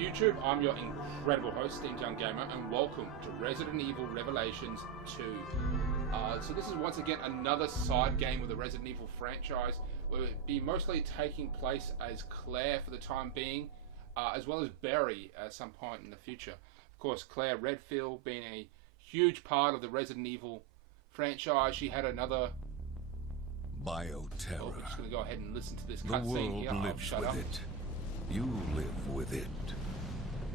YouTube, I'm your incredible host, Steamed Young Gamer, and welcome to Resident Evil Revelations 2. So this is once again another side game with the Resident Evil franchise. We'll be mostly taking place as Claire for the time being, as well as Barry at some point in the future. Of course, Claire Redfield being a huge part of the Resident Evil franchise. She had another... Bioterror. we're just going to go ahead and listen to this The cutscene world here. lives Shut with up. it. You live with it.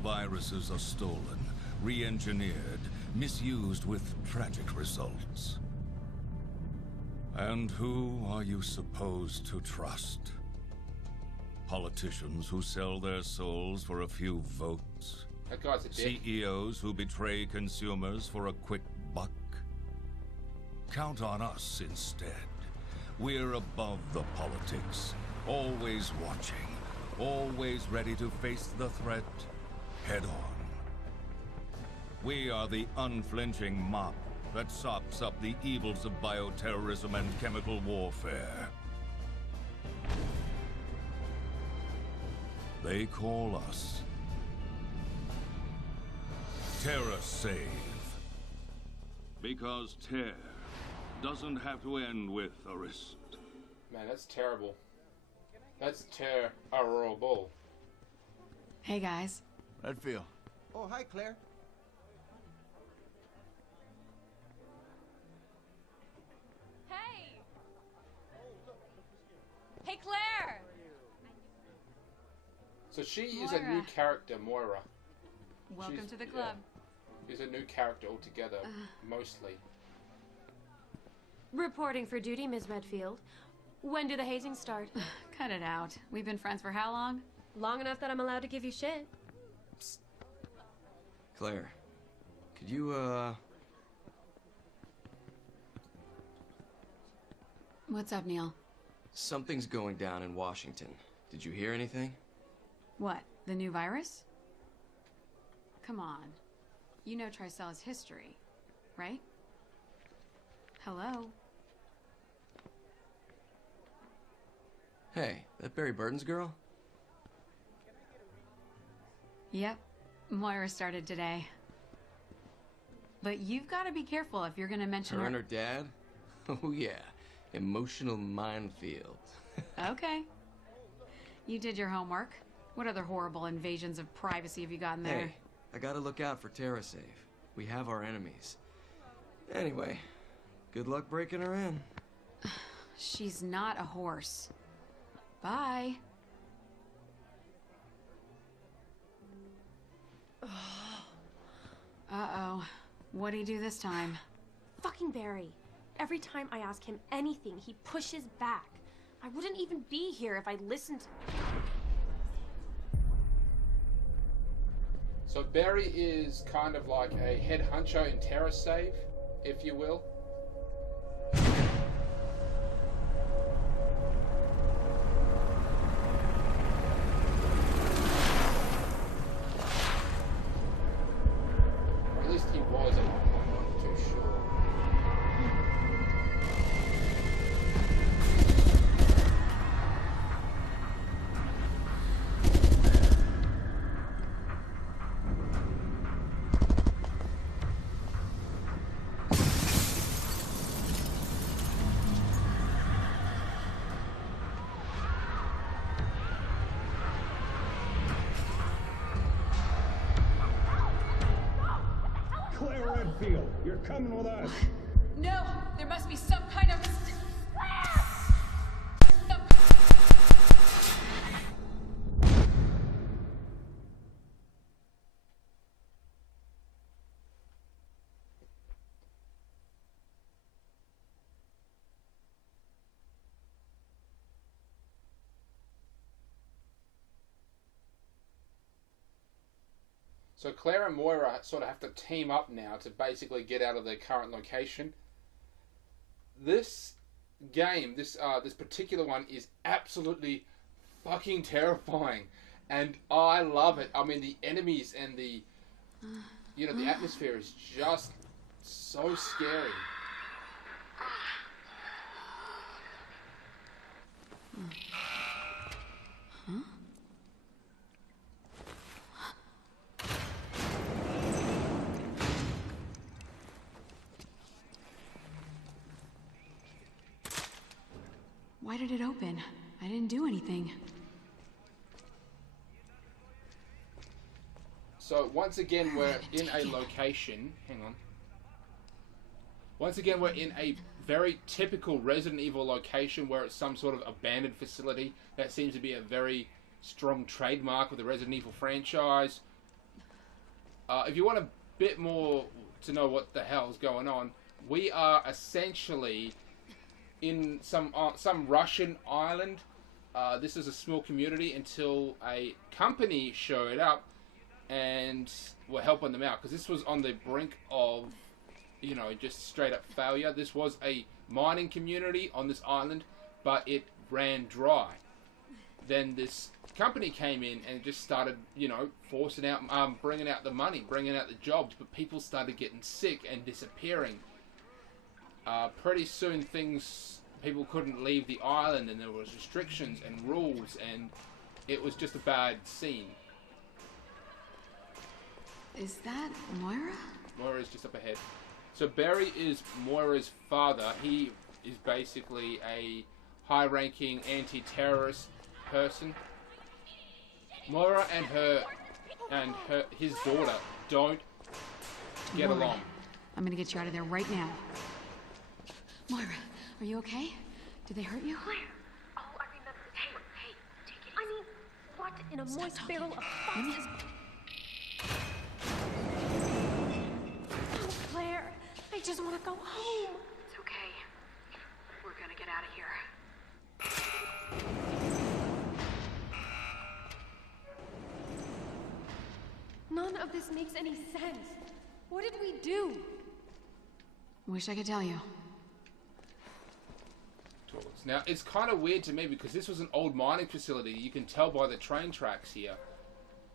Viruses are stolen, re-engineered, misused with tragic results. And who are you supposed to trust? Politicians who sell their souls for a few votes? That guy's a dick. CEOs who betray consumers for a quick buck? Count on us instead. We're above the politics, always watching, always ready to face the threat head on. We are the unflinching mop that sops up the evils of bioterrorism and chemical warfare. They call us TerraSave. Because tear doesn't have to end with a wrist. Man, that's terrible. That's terrible. Hey guys. Redfield. Oh, hi, Claire. Hey! Hey, Claire! So she is a new Moira. character, Moira. Welcome She's- to the club. She's a new character altogether, mostly. Reporting for duty, Ms. Redfield. When do the hazing start? Cut it out. We've been friends for how long? Long enough that I'm allowed to give you shit. Claire, could you, What's up, Neil? Something's going down in Washington. Did you hear anything? What? The new virus? Come on. You know Tricella's history, right? Hello? Hey, that Barry Burton's girl? Yep. Moira started today. But you've got to be careful if you're going to mention Her and her dad? Oh yeah, emotional minefield. Okay. You did your homework. What other horrible invasions of privacy have you gotten there? Hey, I gotta look out for TerraSave. We have our enemies. Anyway, good luck breaking her in. She's not a horse. Bye. Uh-oh. What'd he do this time? Fucking Barry. Every time I ask him anything, he pushes back. I wouldn't even be here if I listened to... So Barry is kind of like a head honcho in TerraSave, if you will. Or at least he was, I'm not too sure. Claire Redfield, you're coming with us. No! There must be some kind of... So Claire and Moira sort of have to team up now to basically get out of their current location. This game, this particular one, is absolutely fucking terrifying, and I love it. I mean, the enemies and the the atmosphere is just so scary. Why did it open? I didn't do anything. So once again, we're in a location. Hang on. Once again, we're in a very typical Resident Evil location where it's some sort of abandoned facility. That seems to be a very strong trademark of the Resident Evil franchise. If you want a bit more to know what the hell's going on, we are essentially in some Russian island. This is a small community until a company showed up and were helping them out, because this was on the brink of, you know, just straight up failure. This was a mining community on this island, but it ran dry. Then this company came in and just started, you know, forcing out, bringing out the money, bringing out the jobs, but people started getting sick and disappearing. Pretty soon people couldn't leave the island, and there was restrictions and rules, and it was just a bad scene. Is that Moira? Moira's just up ahead. So Barry is Moira's father. He is basically a high-ranking anti-terrorist person. Moira and his daughter don't get Moira, along. I'm gonna get you out of there right now. Moira, are you okay? Did they hurt you? Claire! Oh, I remember. Hey, take it easy. I mean, what in a moist talking. barrel of fuck is... Oh, Claire, I just want to go home. It's okay. We're gonna get out of here. None of this makes any sense. What did we do? Wish I could tell you. Now, it's kind of weird to me because this was an old mining facility. You can tell by the train tracks here.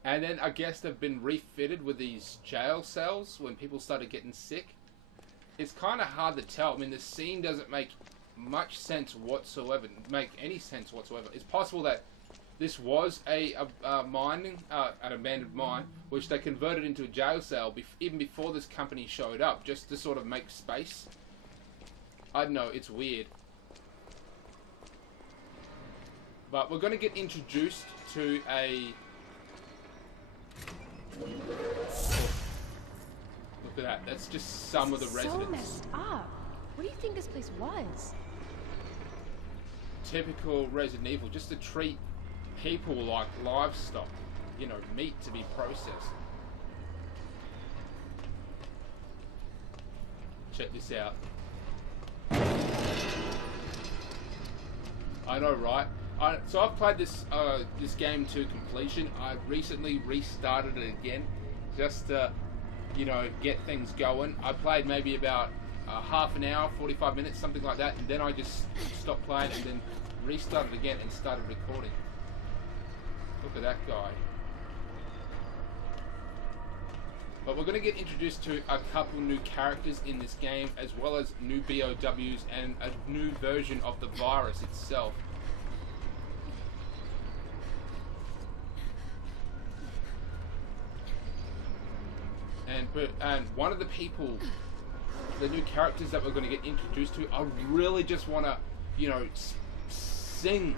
And then I guess they've been refitted with these jail cells when people started getting sick. It's kind of hard to tell. I mean, the scene doesn't make much sense whatsoever. Make any sense whatsoever. It's possible that this was an abandoned mine, which they converted into a jail cell even before this company showed up, just to sort of make space. I don't know. It's weird. But we're going to get introduced to a... Look at that. That's just some of the residents. So messed up. What do you think this place was? Typical Resident Evil. Just to treat people like livestock. You know, meat to be processed. Check this out. I know, right? So I've played this game to completion. I recently restarted it again, just to, you know, get things going. I played maybe about half an hour, 45 minutes, something like that, and then I just stopped playing and then restarted again and started recording. Look at that guy. But we're going to get introduced to a couple new characters in this game, as well as new BOWs and a new version of the virus itself. And one of the people, the new characters that we're going to get introduced to, I really just want to, you know, sing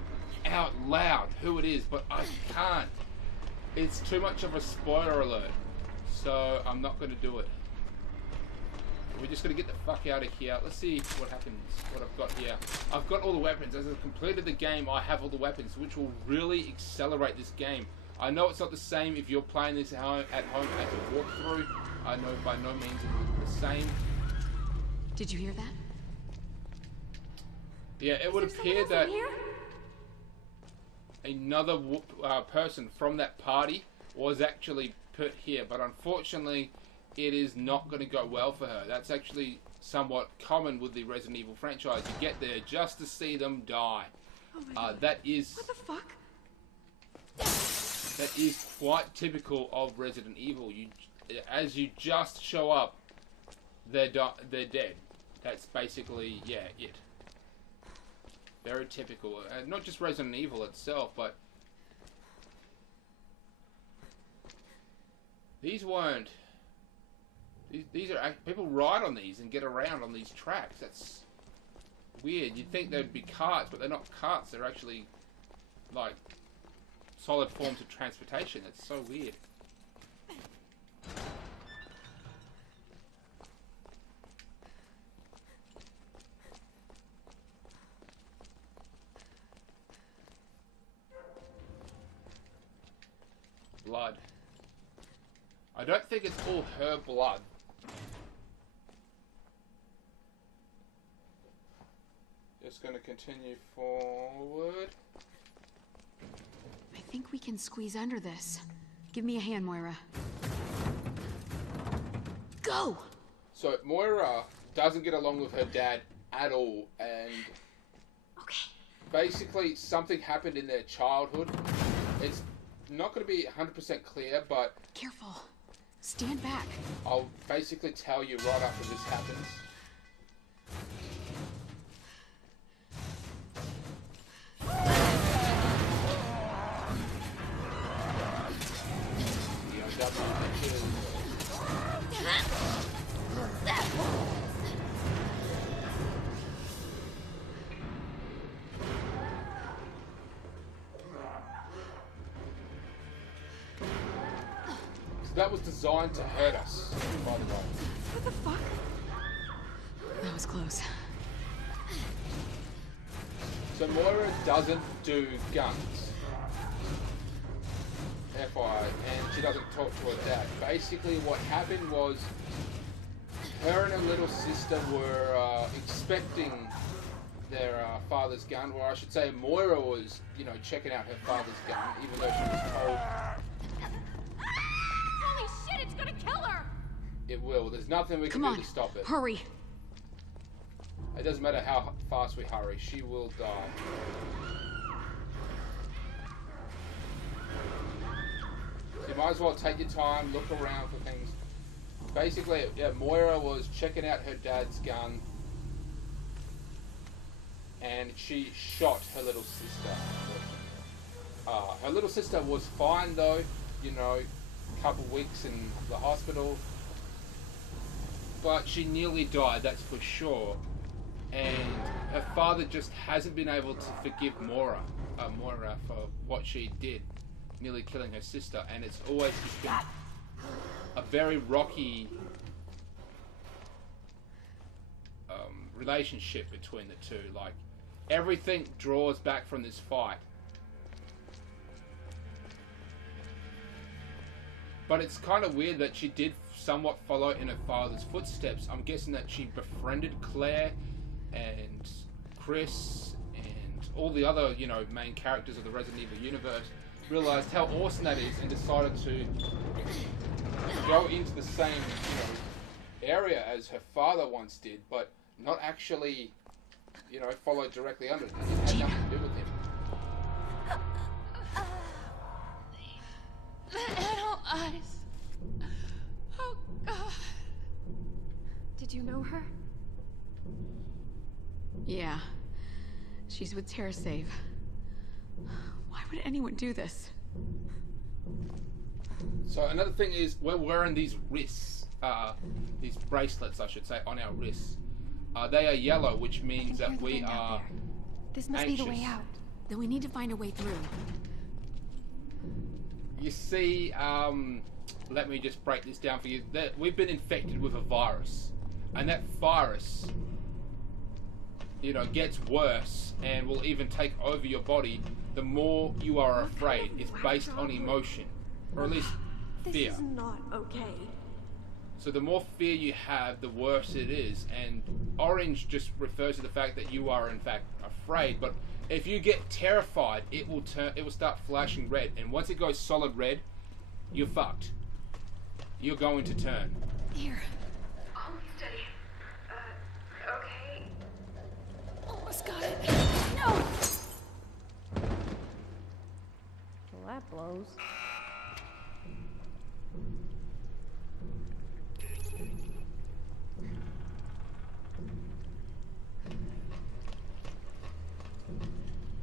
out loud who it is, but I can't. It's too much of a spoiler alert, so I'm not going to do it. We're just going to get the fuck out of here. Let's see what happens, what I've got here. I've got all the weapons. As I've completed the game, I have all the weapons, which will really accelerate this game. I know it's not the same if you're playing this at home as a walkthrough. I know by no means it's the same. Did you hear that? Yeah, it would appear that another person from that party was actually put here, but unfortunately it is not going to go well for her. That's actually somewhat common with the Resident Evil franchise. You get there just to see them die. Oh my God. That is... What the fuck? That is quite typical of Resident Evil. As you just show up, they're dead. That's basically, yeah, it. Very typical. Not just Resident Evil itself, but these weren't. These are people ride on these and get around on these tracks. weird. You'd think they'd be carts, but they're not carts. They're actually like solid forms of transportation. That's so weird. Blood. I don't think it's all her blood. Just going to continue forward. I think we can squeeze under this. Give me a hand, Moira. Go! So Moira doesn't get along with her dad at all, and Okay. basically something happened in their childhood. It's not going to be 100% clear, but Careful. Stand back. I'll basically tell you right after this happens. So that was designed to hurt us, by the way. What the fuck? That was close. So Moira doesn't do guns. FYI, and she doesn't talk to her dad. Basically what happened was her and her little sister were expecting their father's gun, or I should say Moira was, you know, checking out her father's gun, even though she was told Holy shit, it's gonna kill her! it will. There's nothing we can Come do on. to stop it. Hurry. It doesn't matter how fast we hurry, she will die. So you might as well take your time, look around for things. Basically, yeah, Moira was checking out her dad's gun, and she shot her little sister. Her little sister was fine though, you know, a couple weeks in the hospital, but she nearly died, that's for sure. And her father just hasn't been able to forgive Moira for what she did, nearly killing her sister, and it's always just been a very rocky relationship between the two. Like, everything draws back from this fight. But it's kind of weird that she did somewhat follow in her father's footsteps. I'm guessing that she befriended Claire and Chris and all the other, you know, main characters of the Resident Evil universe, realized how awesome that is and decided to go into the same, you know, area as her father once did, but not actually, you know, follow directly under it. It had nothing to do with him. The animal eyes. Oh, God. Did you know her? Yeah. She's with TerraSave. Why would anyone do this? So another thing is, we're wearing these wrists, these bracelets, I should say, on our wrists. They are yellow, which means that we are This must be the way anxious. out. Then we need to find a way through. You see, let me just break this down for you. We've been infected with a virus, and that virus, you know, gets worse and will even take over your body the more you are afraid. It's based on emotion, or at least This fear. is not okay. So the more fear you have, the worse it is. And orange just refers to the fact that you are in fact afraid. But if you get terrified, it will start flashing red. And once it goes solid red, you're fucked. You're going to turn. Here. Hold steady. Okay. Almost got it. No! Well, that blows.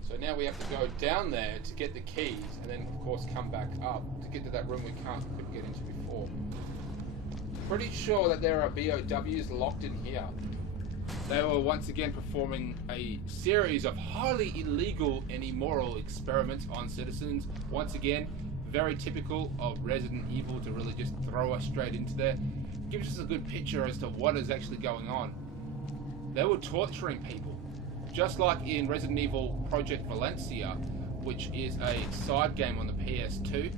So now we have to go down there to get the keys, and then of course come back up to get to that room we couldn't get into before. Pretty sure that there are BOWs locked in here. They were once again performing a series of highly illegal and immoral experiments on citizens. Once again, very typical of Resident Evil to really just throw us straight into there. Gives us a good picture as to what is actually going on. They were torturing people, just like in Resident Evil Project Valencia, which is a side game on the PS2.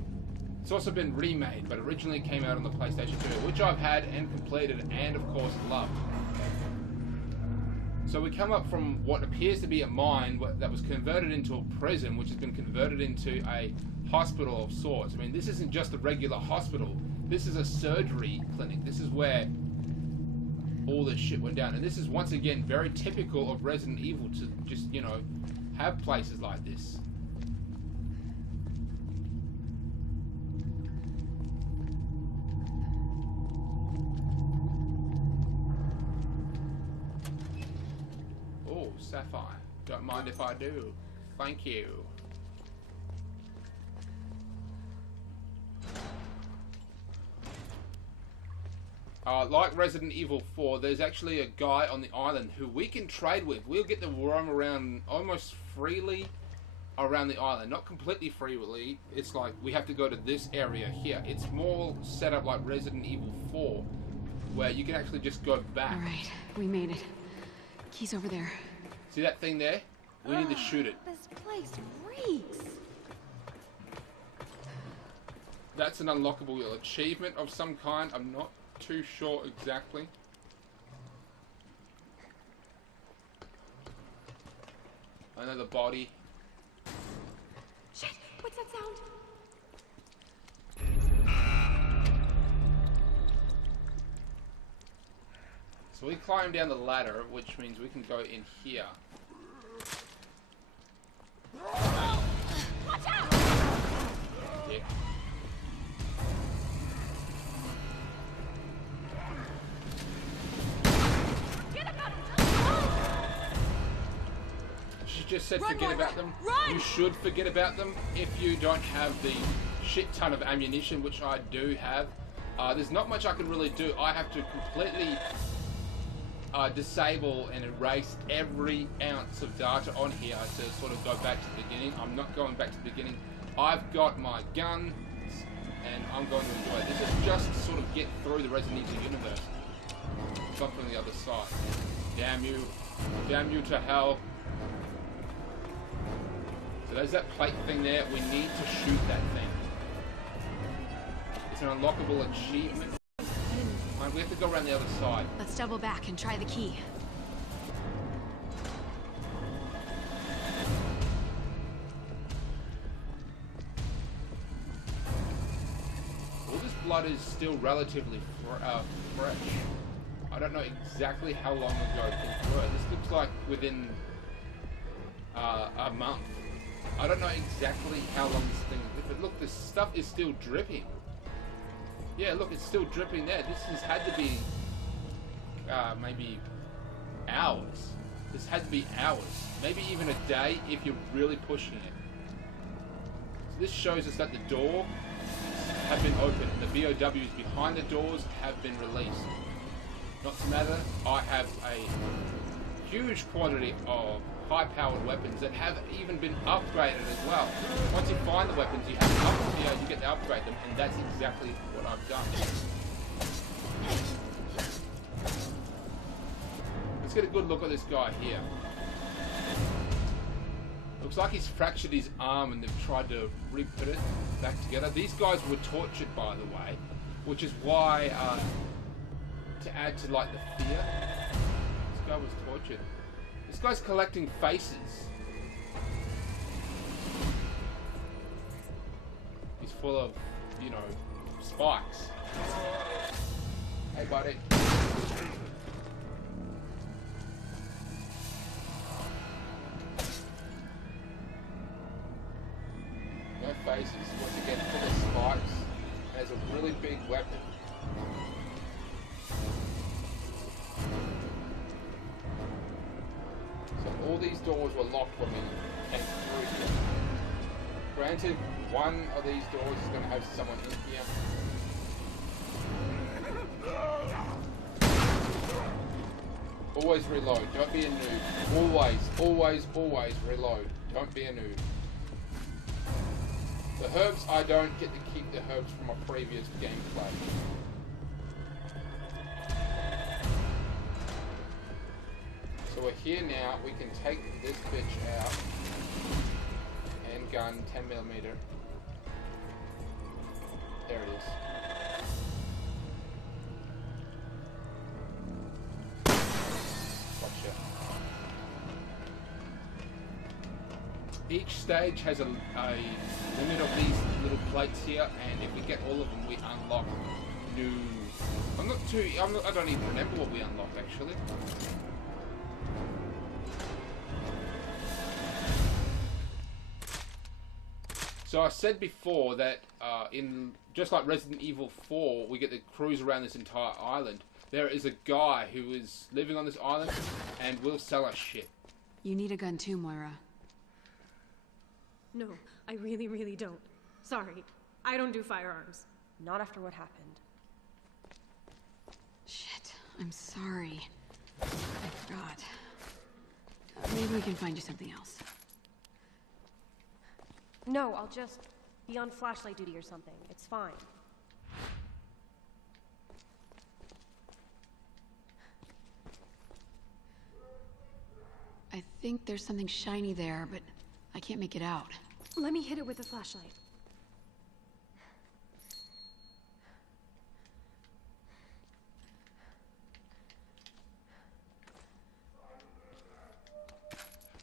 It's also been remade, but originally came out on the PlayStation 2, which I've had and completed and of course loved. So we come up from what appears to be a mine that was converted into a prison, which has been converted into a hospital of sorts. I mean, this isn't just a regular hospital. This is a surgery clinic. This is where all this shit went down. And this is once again very typical of Resident Evil to just, you know, have places like this. Sapphire. Don't mind if I do. Thank you. Like Resident Evil 4, there's actually a guy on the island who we can trade with. We'll get to roam around almost freely around the island. Not completely freely. It's like we have to go to this area here. It's more set up like Resident Evil 4, where you can actually just go back. Alright, we made it. Key's over there. See that thing there? We need to shoot it. This place reeks. That's an unlockable achievement of some kind. I'm not too sure exactly. Another body. Shit! What's that sound? So we climb down the ladder, which means we can go in here. Watch out! Dick. Forget about it! She just said Run, forget Margaret, about them. run! You should forget about them if you don't have the shit ton of ammunition, which I do have. There's not much I can really do. I have to completely disable and erase every ounce of data on here to sort of go back to the beginning. I'm not going back to the beginning. I've got my gun and I'm going to enjoy it. This is just to sort of get through the Resident Evil universe. Come from the other side. Damn you. Damn you to hell. So there's that plate thing there. We need to shoot that thing. It's an unlockable achievement. We have to go around the other side. Let's double back and try the key. All this blood is still relatively fresh. I don't know exactly how long ago things were. This looks like within a month. I don't know exactly how long this thing is. But look, this stuff is still dripping. Yeah, look, it's still dripping there. This has had to be maybe hours. This had to be hours. Maybe even a day if you're really pushing it. So this shows us that the doors have been opened and the BOWs behind the doors have been released. Not to matter, I have a huge quantity of high-powered weapons that have even been upgraded as well. Once you find the weapons, you get to upgrade them, and that's exactly what I've done. Let's get a good look at this guy here. Looks like he's fractured his arm and they've tried to re-put it back together. These guys were tortured, by the way, which is why, to add to like the fear, this guy was tortured. This guy's collecting faces. He's full of, you know, spikes. Hey, buddy. No faces. Once again, full of spikes. Has a really big weapon. So all these doors were locked when we came through here. Granted, one of these doors is going to have someone in here. Always reload. Don't be a noob. Always, always, always reload. Don't be a noob. The herbs, I don't get to keep the herbs from my previous gameplay. So we're here now. We can take this bitch out. Handgun, 10mm. There it is. Gotcha. Each stage has a limit of these little plates here, and if we get all of them, we unlock new... I don't even remember what we unlocked, actually. So I said before that just like Resident Evil 4, we get to cruise around this entire island. There is a guy who is living on this island and will sell us shit. You need a gun too, Moira. No, I really, really don't. Sorry, I don't do firearms. Not after what happened. Shit, I'm sorry. I forgot. Maybe we can find you something else. No, I'll just be on flashlight duty or something. It's fine. I think there's something shiny there, but I can't make it out. Let me hit it with a flashlight.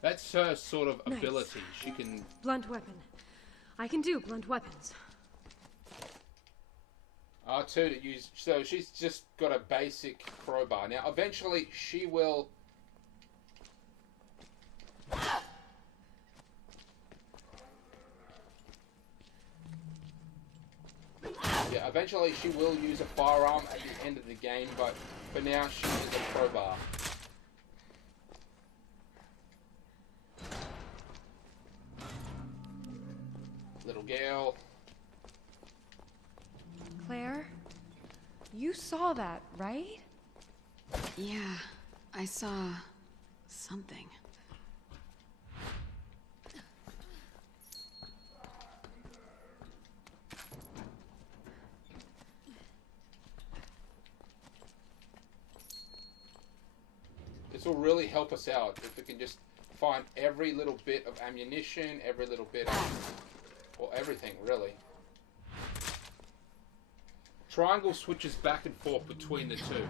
That's her sort of Nice. ability. She can... Blunt weapon. I can do blunt weapons. R2 to use... So she's just got a basic crowbar. Now, eventually, she will... Yeah, eventually she will use a firearm at the end of the game, but for now she uses a crowbar. Little girl. Claire? You saw that, right? Yeah, I saw... something. This will really help us out if we can just find every little bit of ammunition, every little bit of... Well, everything, really. Triangle switches back and forth between the two.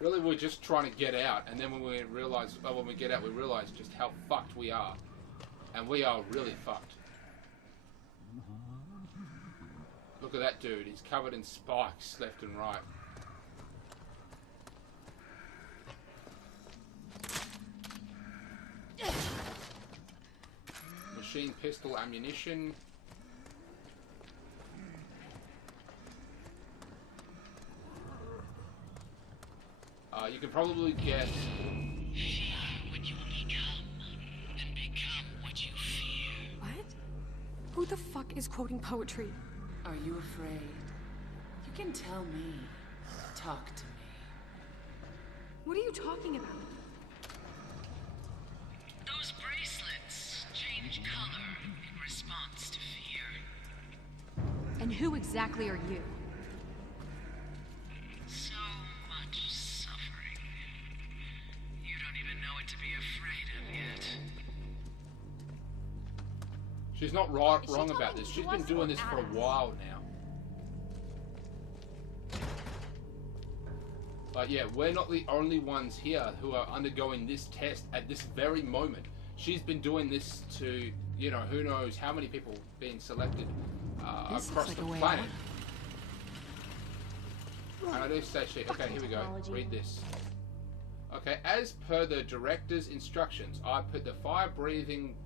Really, we're just trying to get out, and then when we realize, when we get out, we realize just how fucked we are. And we are really fucked. Look at that dude, he's covered in spikes left and right. Machine pistol ammunition. You can probably get... Fear what you will become, and become what you fear. What? Who the fuck is quoting poetry? Are you afraid? You can tell me. Talk to me. What are you talking about? Those bracelets change color in response to fear. And who exactly are you? So much suffering. You don't even know what to be afraid of yet. She's not wrong about this. She's been doing this for a while now. But yeah, we're not the only ones here who are undergoing this test at this very moment. She's been doing this to, you know, who knows how many people being selected This across looks the like a way planet. out. And I do say shit. Okay, here we go. Read this. Okay, as per the director's instructions, I put the fire-breathing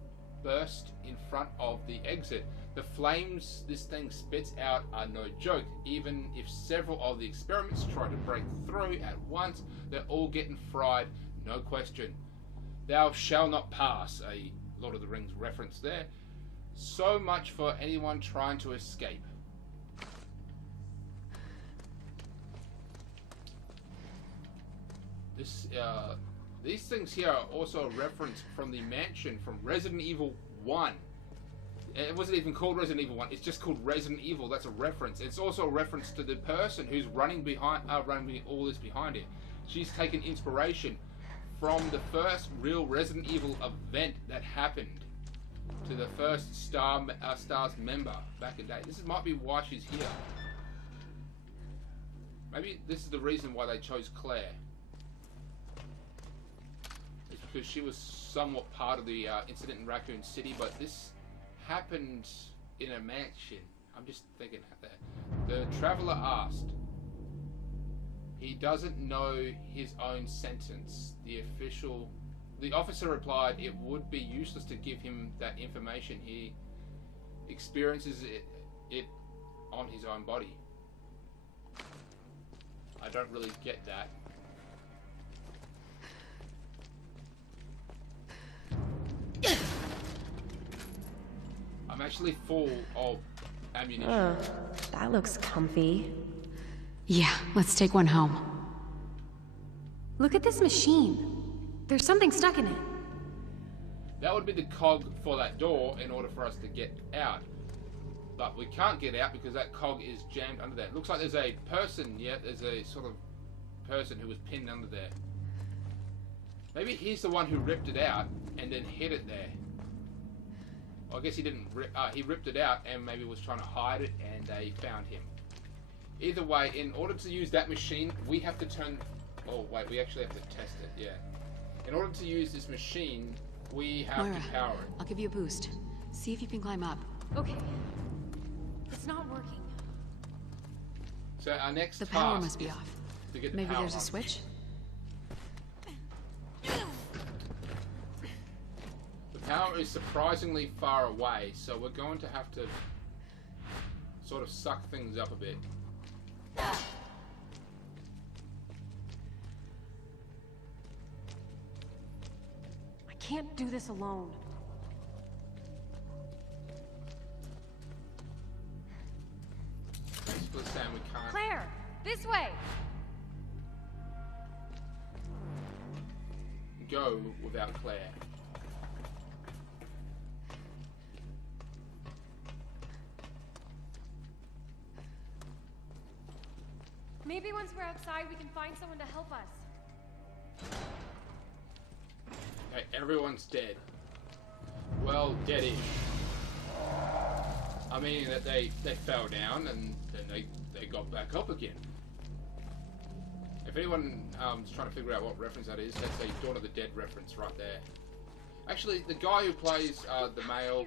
burst in front of the exit. The flames this thing spits out are no joke. Even if several of the experiments try to break through at once, they're all getting fried, no question. Thou shall not pass, a Lord of the Rings reference there. So much for anyone trying to escape. These things here are also a reference from the mansion from Resident Evil 1. It wasn't even called Resident Evil 1, it's just called Resident Evil. That's a reference. It's also a reference to the person who's running all this behind it. She's taken inspiration from the first real Resident Evil event that happened to the first STARS member back in the day. This might be why she's here. Maybe this is the reason why they chose Claire. It's because she was somewhat part of the incident in Raccoon City, but this happened in a mansion. I'm just thinking out there. The traveler asked. He doesn't know his own sentence. The officer replied it would be useless to give him that information. He experiences it on his own body. I don't really get that. I'm actually full of ammunition. Oh, that looks comfy. Yeah, let's take one home. Look at this machine. There's something stuck in it. That would be the cog for that door in order for us to get out. But we can't get out because that cog is jammed under there. It looks like there's a person, yeah, there's a sort of person who was pinned under there. Maybe he's the one who ripped it out and then hid it there. Well, I guess he didn't he ripped it out and maybe was trying to hide it and they found him. Either way, in order to use that machine, we have to turn... Oh, wait, we actually have to test it, yeah. In order to use this machine, we have Moira, to power it. I'll give you a boost. See if you can climb up. Okay. It's not working. So our next The task power must be is off. to get the Maybe power there's a on. switch? The power is surprisingly far away, so we're going to have to sort of suck things up a bit. I can't do this alone. Basically saying we can't. Claire, this way. Go without Claire. Maybe once we're outside, we can find someone to help us. Okay, everyone's dead. Well, dead-ish. I mean, that they fell down and then they got back up again. If anyone is trying to figure out what reference that is, that's a Dawn of the Dead reference right there. Actually, the guy who plays the male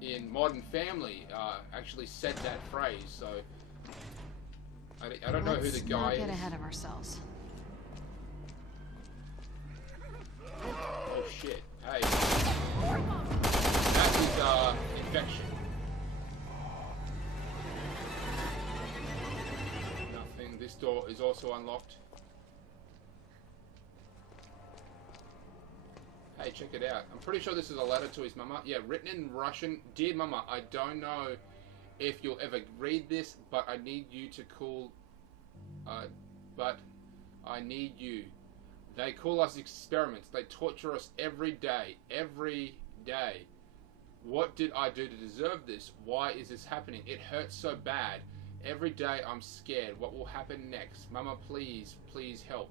in Modern Family actually said that phrase, so I don't know who the guy Let's not get is. ahead of ourselves. Oh shit, hey. That is infection. Nothing. This door is also unlocked. Hey, check it out. I'm pretty sure this is a letter to his mama. Yeah, written in Russian. Dear Mama, I don't know if you'll ever read this, but I need you to call... but I need you. They call us experiments. They torture us every day. Every day. What did I do to deserve this? Why is this happening? It hurts so bad. Every day I'm scared. What will happen next? Mama, please, please help.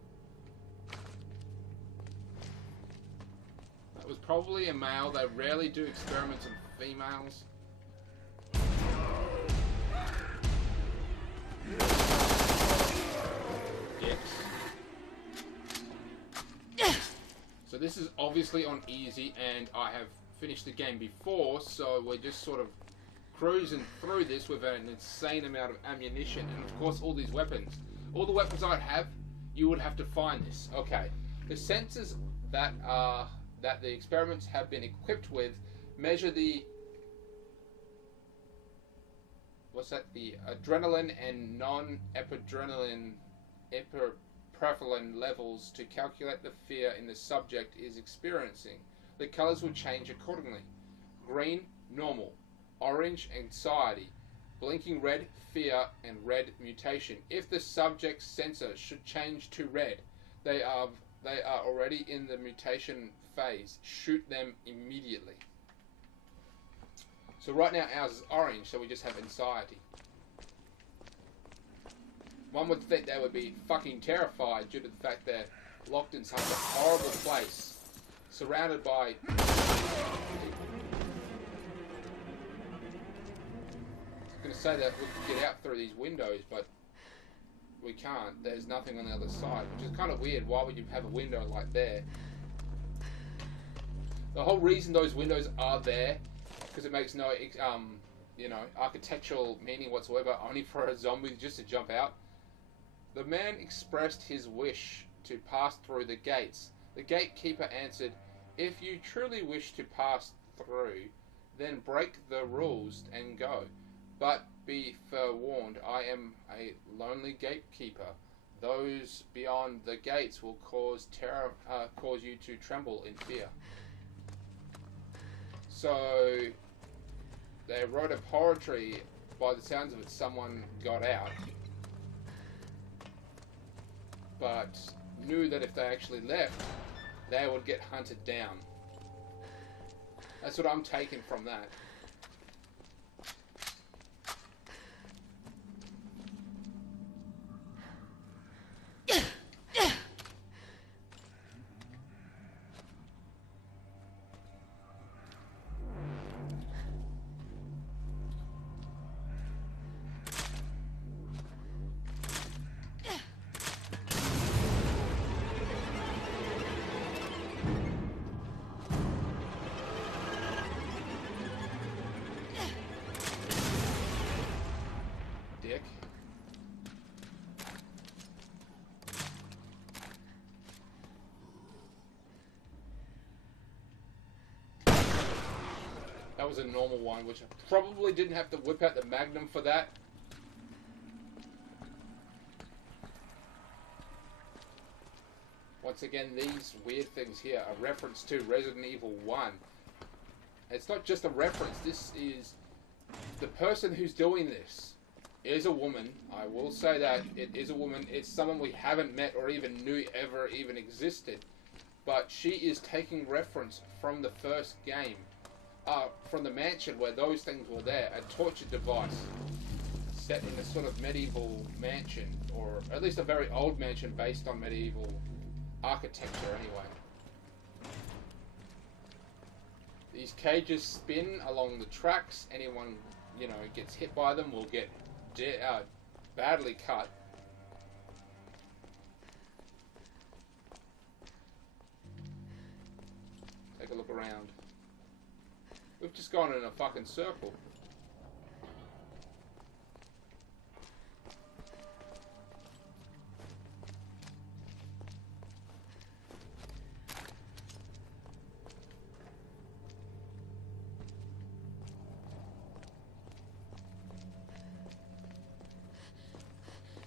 That was probably a male. They rarely do experiments on females. So this is obviously on easy, and I have finished the game before, so we're just sort of cruising through this with an insane amount of ammunition, and of course all these weapons. All the weapons I have, you would have to find this. Okay, the sensors that the experiments have been equipped with measure the the adrenaline and non-epidrenalin epinephrine levels to calculate the fear in the subject is experiencing. The colors will change accordingly. green, normal, orange, anxiety, blinking red, fear, and red, mutation. If the subject's sensor should change to red, they are already in the mutation phase. Shoot them immediately. So right now ours is orange, so we just have anxiety. One would think they would be fucking terrified due to the fact they're locked in such a horrible place, surrounded by... I was going to say that we could get out through these windows, but we can't. There's nothing on the other side, which is kind of weird. Why would you have a window like there? The whole reason those windows are there, because it makes no, you know, architectural meaning whatsoever, only for a zombie just to jump out. The man expressed his wish to pass through the gates. The gatekeeper answered, "If you truly wish to pass through, then break the rules and go. But be forewarned, I am a lonely gatekeeper. Those beyond the gates will cause you to tremble in fear." So they wrote a poetry. By the sounds of it, someone got out, but knew that if they actually left, they would get hunted down. That's what I'm taking from that. Dick. That was a normal one, which I probably didn't have to whip out the Magnum for that. Once again, these weird things here are reference to Resident Evil 1. It's not just a reference, this is... The person who's doing this is a woman. I will say that it is a woman. It's someone we haven't met or even knew ever even existed. But she is taking reference from the first game. From the mansion where those things were there. A torture device set in a sort of medieval mansion. Or at least a very old mansion based on medieval architecture anyway. These cages spin along the tracks. Anyone, you know, gets hit by them will get badly cut. Take a look around. We've just gone in a fucking circle.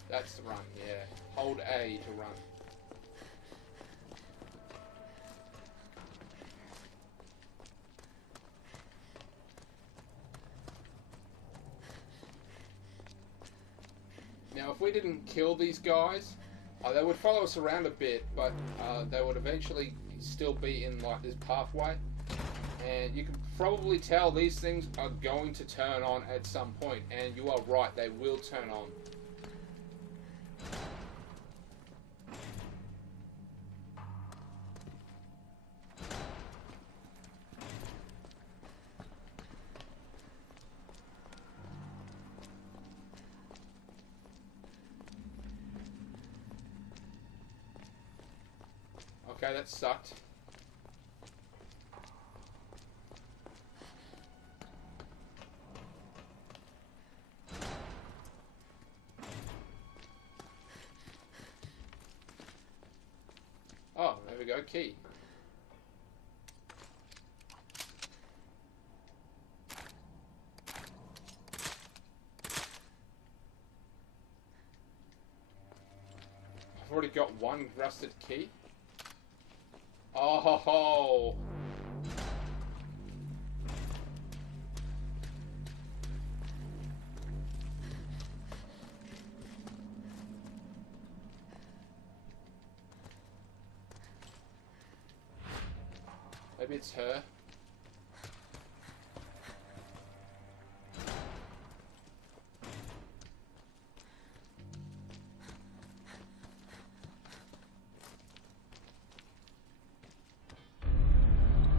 That's the run, yeah. Hold A to run. Now, if we didn't kill these guys, they would follow us around a bit, but they would eventually still be in like this pathway. And you can probably tell these things are going to turn on at some point, and you are right, they will turn on. Okay, that sucked. Oh, there we go, key. I've already got one rusted key. Oh ho ho! Maybe it's her.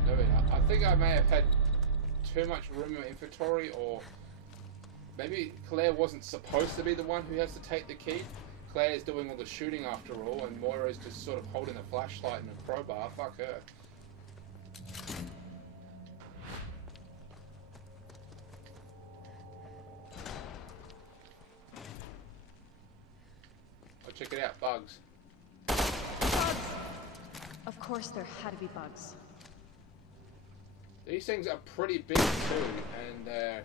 There we are. I think I may have had too much room in my inventory, or maybe Claire wasn't supposed to be the one who has to take the key. Claire's doing all the shooting after all, and Moira's just sort of holding a flashlight and a crowbar. Fuck her. Oh, check it out, bugs. Of course there had to be bugs. These things are pretty big too, and they're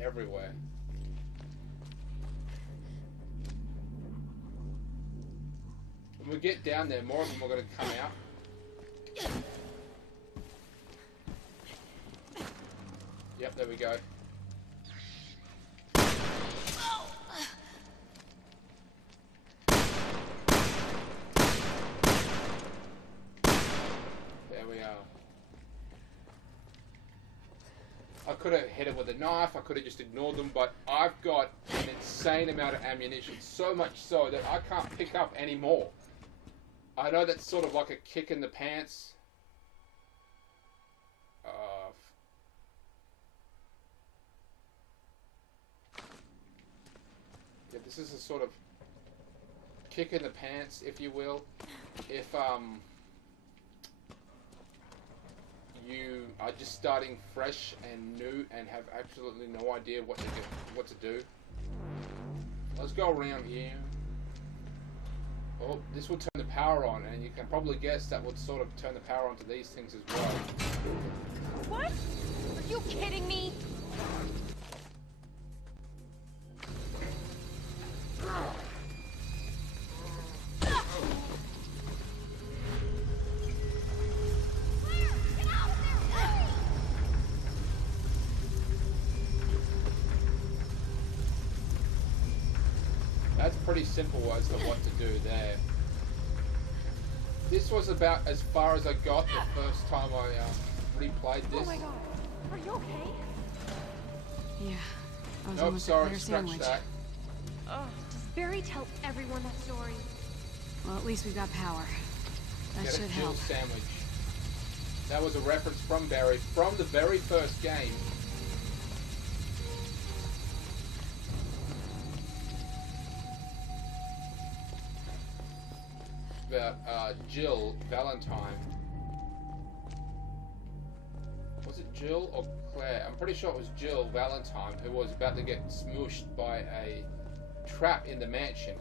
everywhere. When we get down there, more of them are going to come out. Yep, there we go. There we are. I could have hit him with a knife, I could have just ignored them, but I've got an insane amount of ammunition, so much so that I can't pick up any more. I know that's sort of like a kick in the pants. Yeah, this is a sort of kick in the pants, if you will. If you are just starting fresh and new and have absolutely no idea what to do. Let's go around here. Oh, this will turn the power on, and you can probably guess that would sort of turn the power on to these things as well. What? Are you kidding me? That's pretty simple as to what to do there. This was about as far as I got the first time I replayed this. Oh my god. Are you okay? Yeah. I was Nope, almost a sorry, clear scratch sandwich. that. Does Barry tell everyone that story? Well, at least we've got power. That Get a should Jill help. sandwich. That was a reference from Barry, from the very first game. About Jill Valentine. Was it Jill or Claire? I'm pretty sure it was Jill Valentine who was about to get smooshed by a trap in the mansion.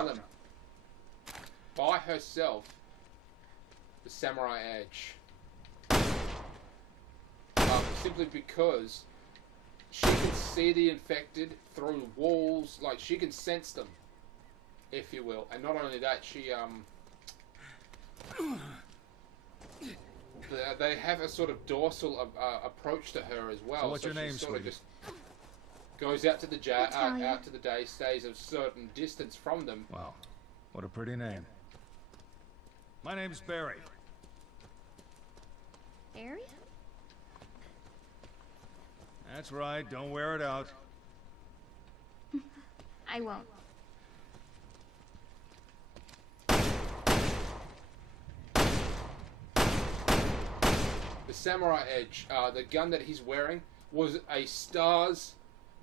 Island by herself the Samurai Edge. Simply because she can see the infected through walls, like she can sense them, if you will. And not only that, she they have a sort of dorsal approach to her as well. So what's your she name, sort of sweetie? just goes out to the Natalia. out to the day, stays a certain distance from them. Wow, what a pretty name. My name's Barry. Barry? That's right, don't wear it out. I won't. The Samurai Edge, the gun that he's wearing, was a STARS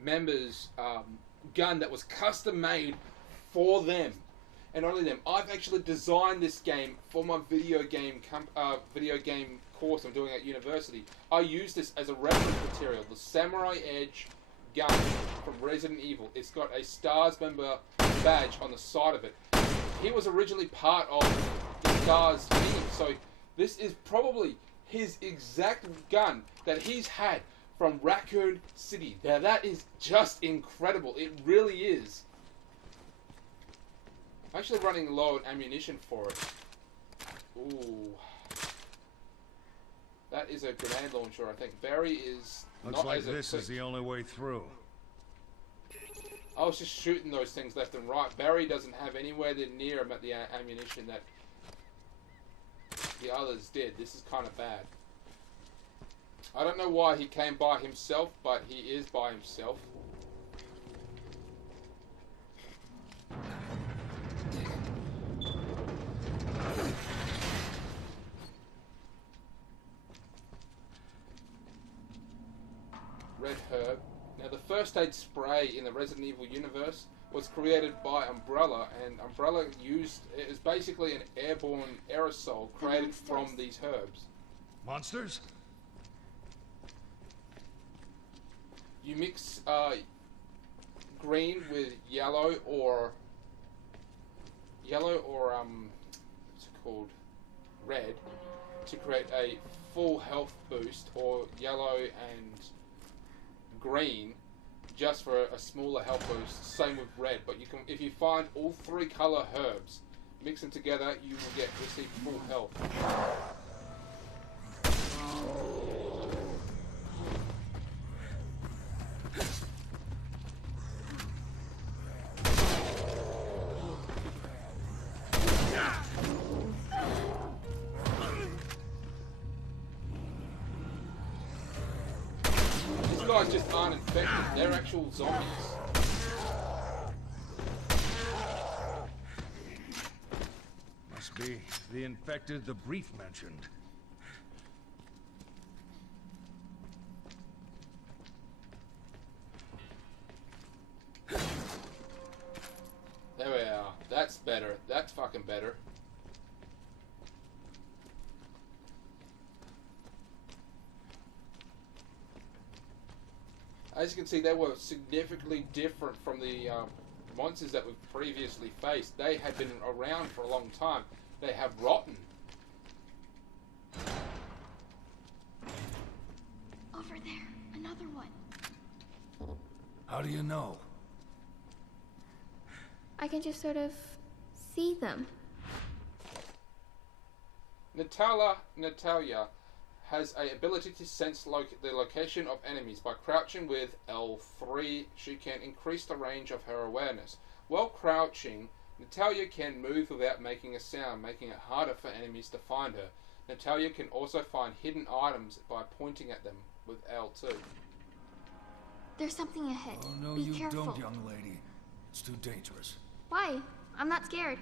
member's gun that was custom made for them, and only them. I've actually designed this game for my video game course I'm doing at university. I use this as a reference material. The Samurai Edge gun from Resident Evil. It's got a STARS member badge on the side of it. He was originally part of the STARS team, so this is probably his exact gun that he's had from Raccoon City. Now that is just incredible. It really is. I'm actually running low on ammunition for it. Ooh. That is a grenade launcher, I think. Barry is Looks not like as this quick. is the only way through. I was just shooting those things left and right. Barry doesn't have anywhere near him at the ammunition that the others did. This is kind of bad. I don't know why he came by himself, but he is by himself. Red herb. Now the first aid spray in the Resident Evil universe was created by Umbrella, and Umbrella used it is basically an airborne aerosol created from these herbs. Monsters? You mix green with yellow or what's it called, red, to create a full health boost, or yellow and green just for a smaller health boost. Same with red, but you can, if you find all three color herbs, mix them together, you will receive full health. These guys just aren't infected, they're actual zombies. Must be the infected the brief mentioned. There we are. That's better. That's fucking better. As you can see, they were significantly different from the monsters that we've previously faced. They had been around for a long time. They have rotten. Over there, another one. How do you know? I can just sort of see them. Natalia has a ability to sense the location of enemies. By crouching with L3, she can increase the range of her awareness. While crouching, Natalia can move without making a sound, making it harder for enemies to find her. Natalia can also find hidden items by pointing at them with L2. There's something ahead. Oh, no, Be you careful. don't, young lady. It's too dangerous. Why? I'm not scared.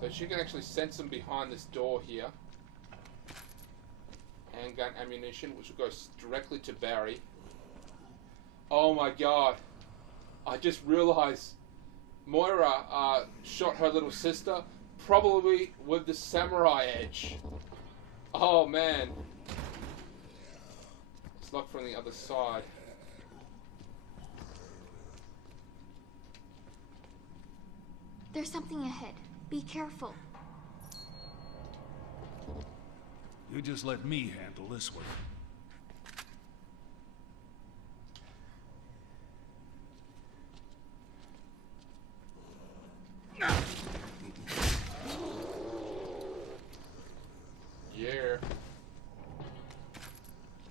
So she can actually sense them behind this door here. Handgun ammunition, which will go directly to Barry. Oh my god. I just realized Moira shot her little sister, probably with the Samurai Edge. Oh man. It's locked from the other side. There's something ahead. Be careful. You just let me handle this one. Yeah.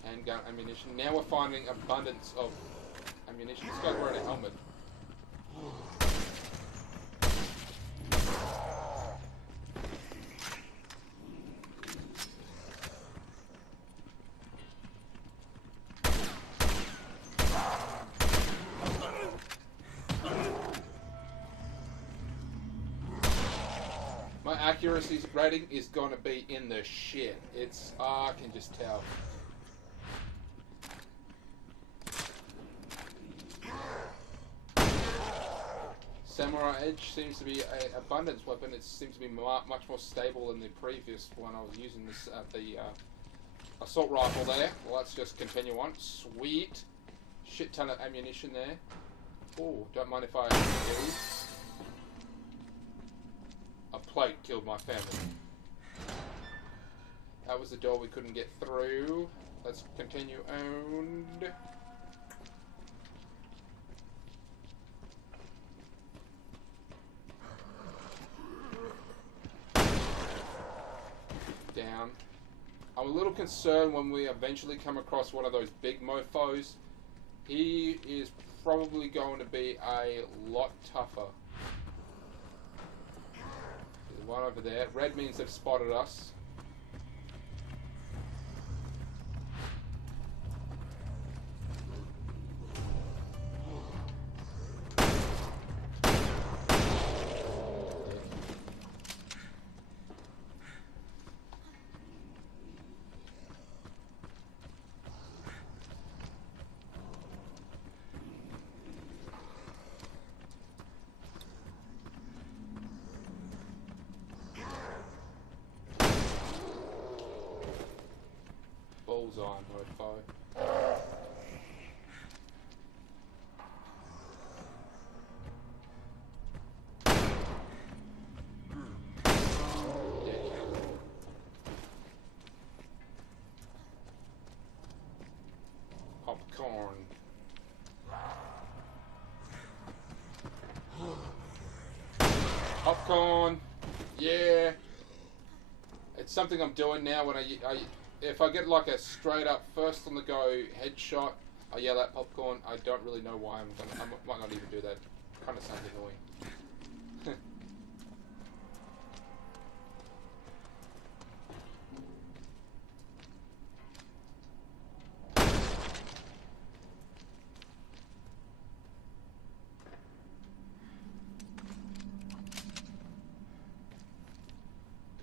Handgun ammunition. Now we're finding abundance of ammunition. This guy's wearing a helmet. My accuracy rating is gonna be in the shit. It's, I can just tell. Samurai Edge seems to be an abundance weapon. It seems to be much more stable than the previous one I was using. This the assault rifle there. Well, let's just continue on. Sweet, shit ton of ammunition there. Oh, don't mind if I do. A plate killed my family. That was the door we couldn't get through. Let's continue on. Down. I'm a little concerned when we eventually come across one of those big mofos. He is probably going to be a lot tougher. There's one over there. Red means they've spotted us. Bullseye, mofo. Popcorn. Popcorn. Yeah. It's something I'm doing now when if I get like a straight up first on the go headshot, I yell at popcorn. I don't really know why I might not even do that. Kind of sounds annoying.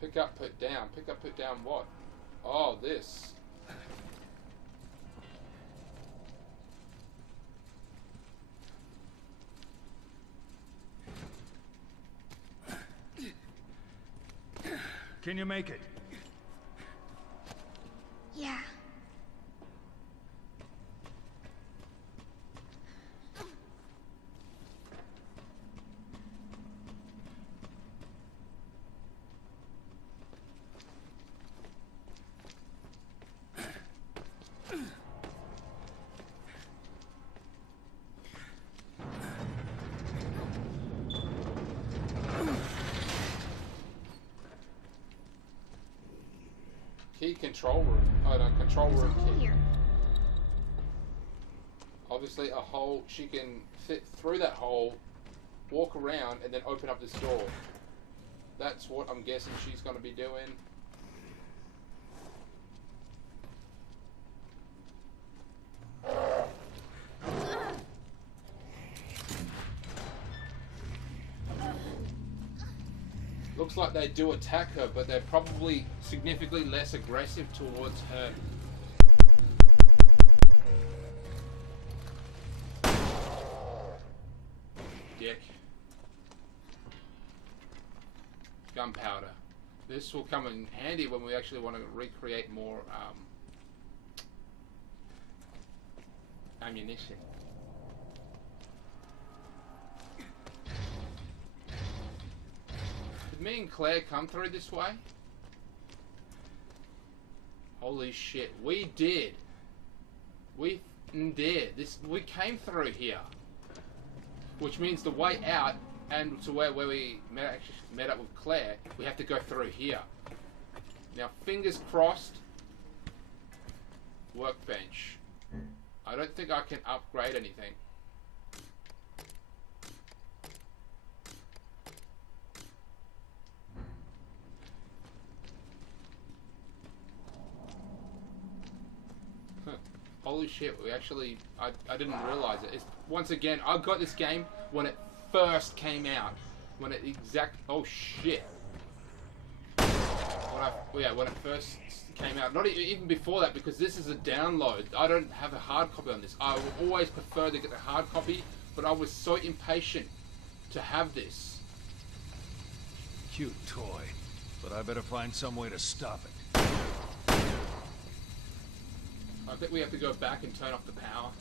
Pick up, put down. Pick up, put down what? Oh, this. Can you make it? Yeah. Key control room. Oh no, control room key. Here. Obviously a hole, she can fit through that hole, walk around, and then open up this door. That's what I'm guessing she's going to be doing. Looks like they do attack her, but they're probably significantly less aggressive towards her. Dick. Gunpowder. This will come in handy when we actually want to recreate more ammunition. Did me and Claire come through this way? Holy shit, we did. We did. We came through here. Which means the way out and to where we met up with Claire, we have to go through here. Now, fingers crossed. Workbench. I don't think I can upgrade anything. Holy shit, we actually, I didn't realize it. It's, once again, I got this game when it first came out. When it oh shit. When it first came out. Not even before that, because this is a download. I don't have a hard copy on this. I would always prefer to get the hard copy, but I was so impatient to have this. Cute toy, but I better find some way to stop it. I think we have to go back and turn off the power.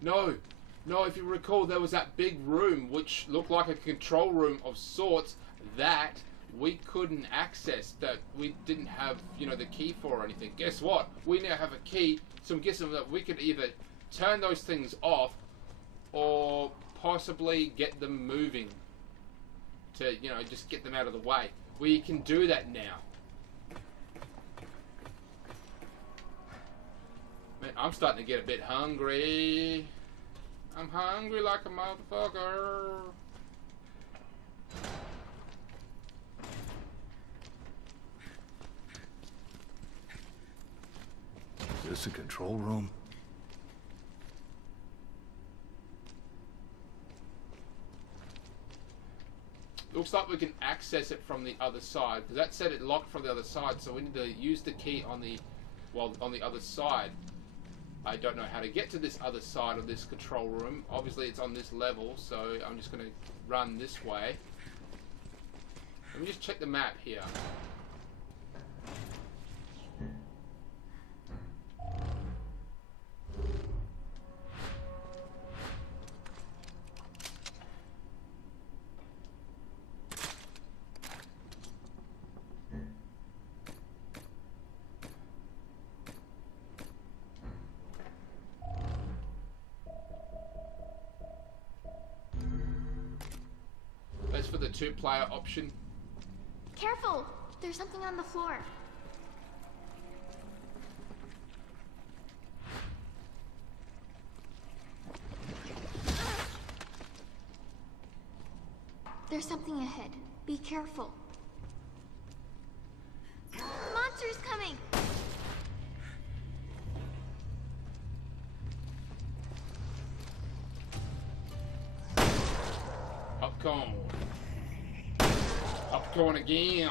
No, if you recall, there was that big room which looked like a control room of sorts that we couldn't access, that we didn't have, you know, the key for or anything. Guess what? We now have a key, so I'm guessing that we could either turn those things off or possibly get them moving to, you know, just get them out of the way. We can do that now. Man, I'm starting to get a bit hungry. I'm hungry like a motherfucker. Is this a control room? Looks like we can access it from the other side, because that said it locked from the other side, so we need to use the key on the, well, on the other side. I don't know how to get to this other side of this control room. Obviously it's on this level, so I'm just going to run this way. Let me just check the map here. That's for the 2-player option. Careful! There's something on the floor. There's something ahead. Be careful. Monsters coming! Popcorn. Popcorn again.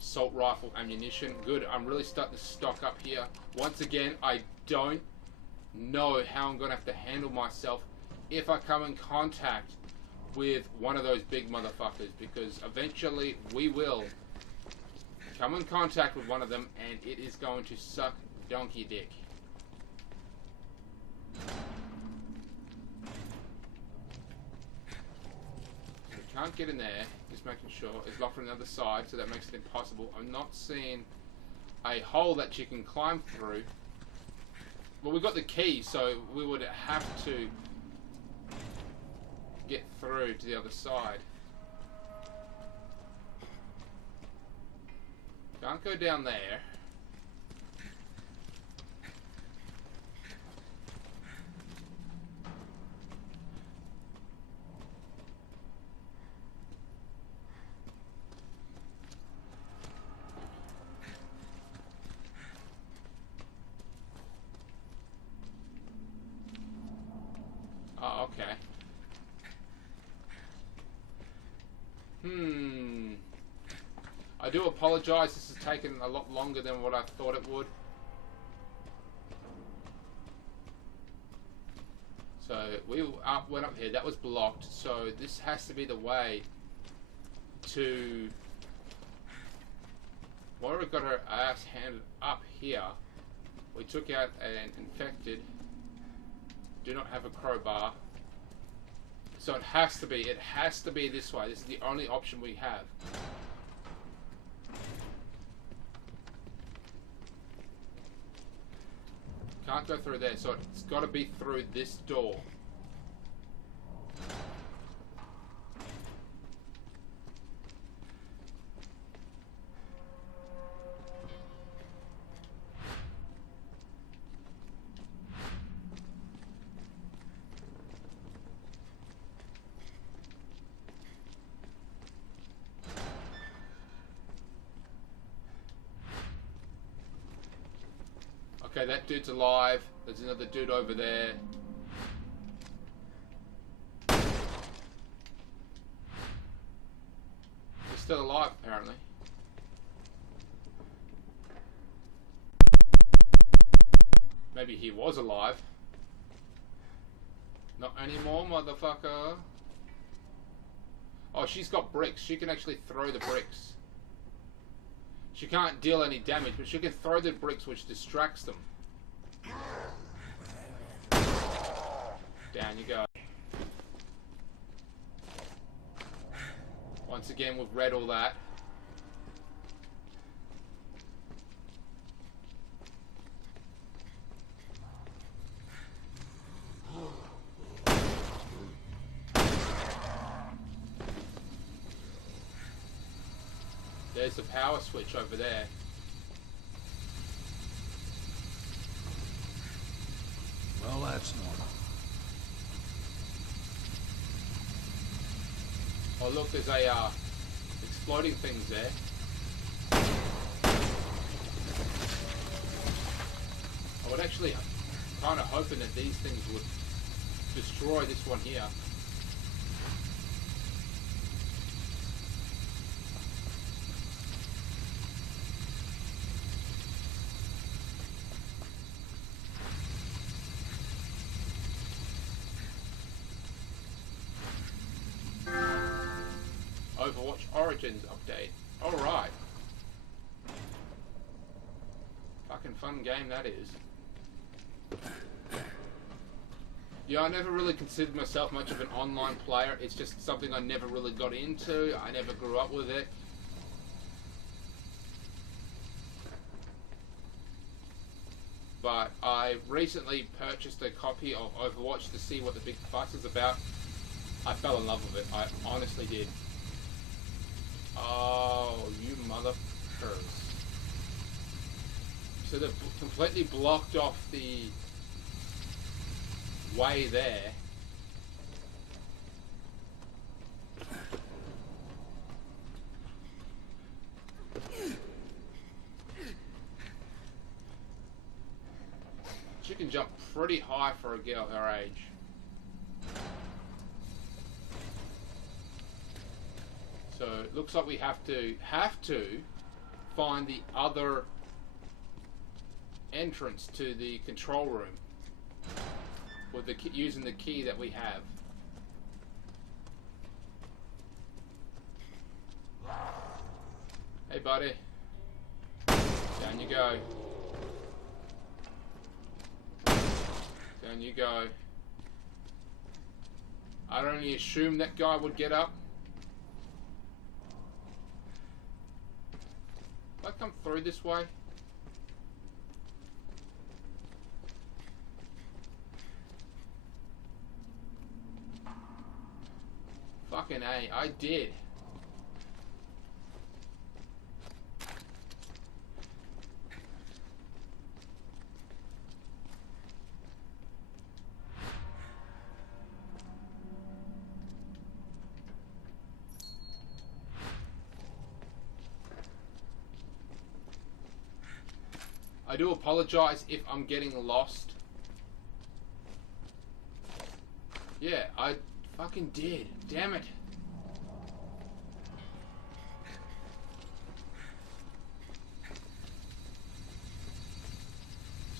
Assault rifle ammunition. Good. I'm really starting to stock up here. Once again, I don't know how I'm going to have to handle myself if I come in contact with one of those big motherfuckers, because eventually we will come in contact with one of them and it is going to suck donkey dick. Can't get in there, just making sure. It's locked from the other side, so that makes it impossible. I'm not seeing a hole that you can climb through. Well, we got the key, so we would have to get through to the other side. Can't go down there. Oh, okay. I do apologize, this has taken a lot longer than what I thought it would. So, we went up here, that was blocked, so this has to be the way to... Moira got her ass handed up here. We took out an infected. do not have a crowbar. So it has to be this way. This is the only option we have. Can't go through there, so it's got to be through this door. Okay, that dude's alive. There's another dude over there. He's still alive, apparently. Maybe he was alive. Not anymore, motherfucker. Oh, she's got bricks. She can actually throw the bricks. She can't deal any damage, but she can throw the bricks, which distracts them. Down you go. Once again, we've read all that. There's the power switch over there. Well, that's normal. Oh look, there's a exploding things there. I would actually kind of hoping that these things would destroy this one here. Overwatch Origins update. Alright. Fucking fun game that is. Yeah, I never really considered myself much of an online player. It's just something I never really got into. I never grew up with it. But I recently purchased a copy of Overwatch to see what the big fuss is about. I fell in love with it. I honestly did. Oh, you motherfuckers. So they've completely blocked off the way there. She can jump pretty high for a girl her age. So it looks like we have to find the other entrance to the control room with the using the key that we have. Hey buddy, down you go. Down you go. I'd only assume that guy would get up. If I come through this way? Fucking A, I did. I do apologize if I'm getting lost. Yeah, I fucking did. Damn it.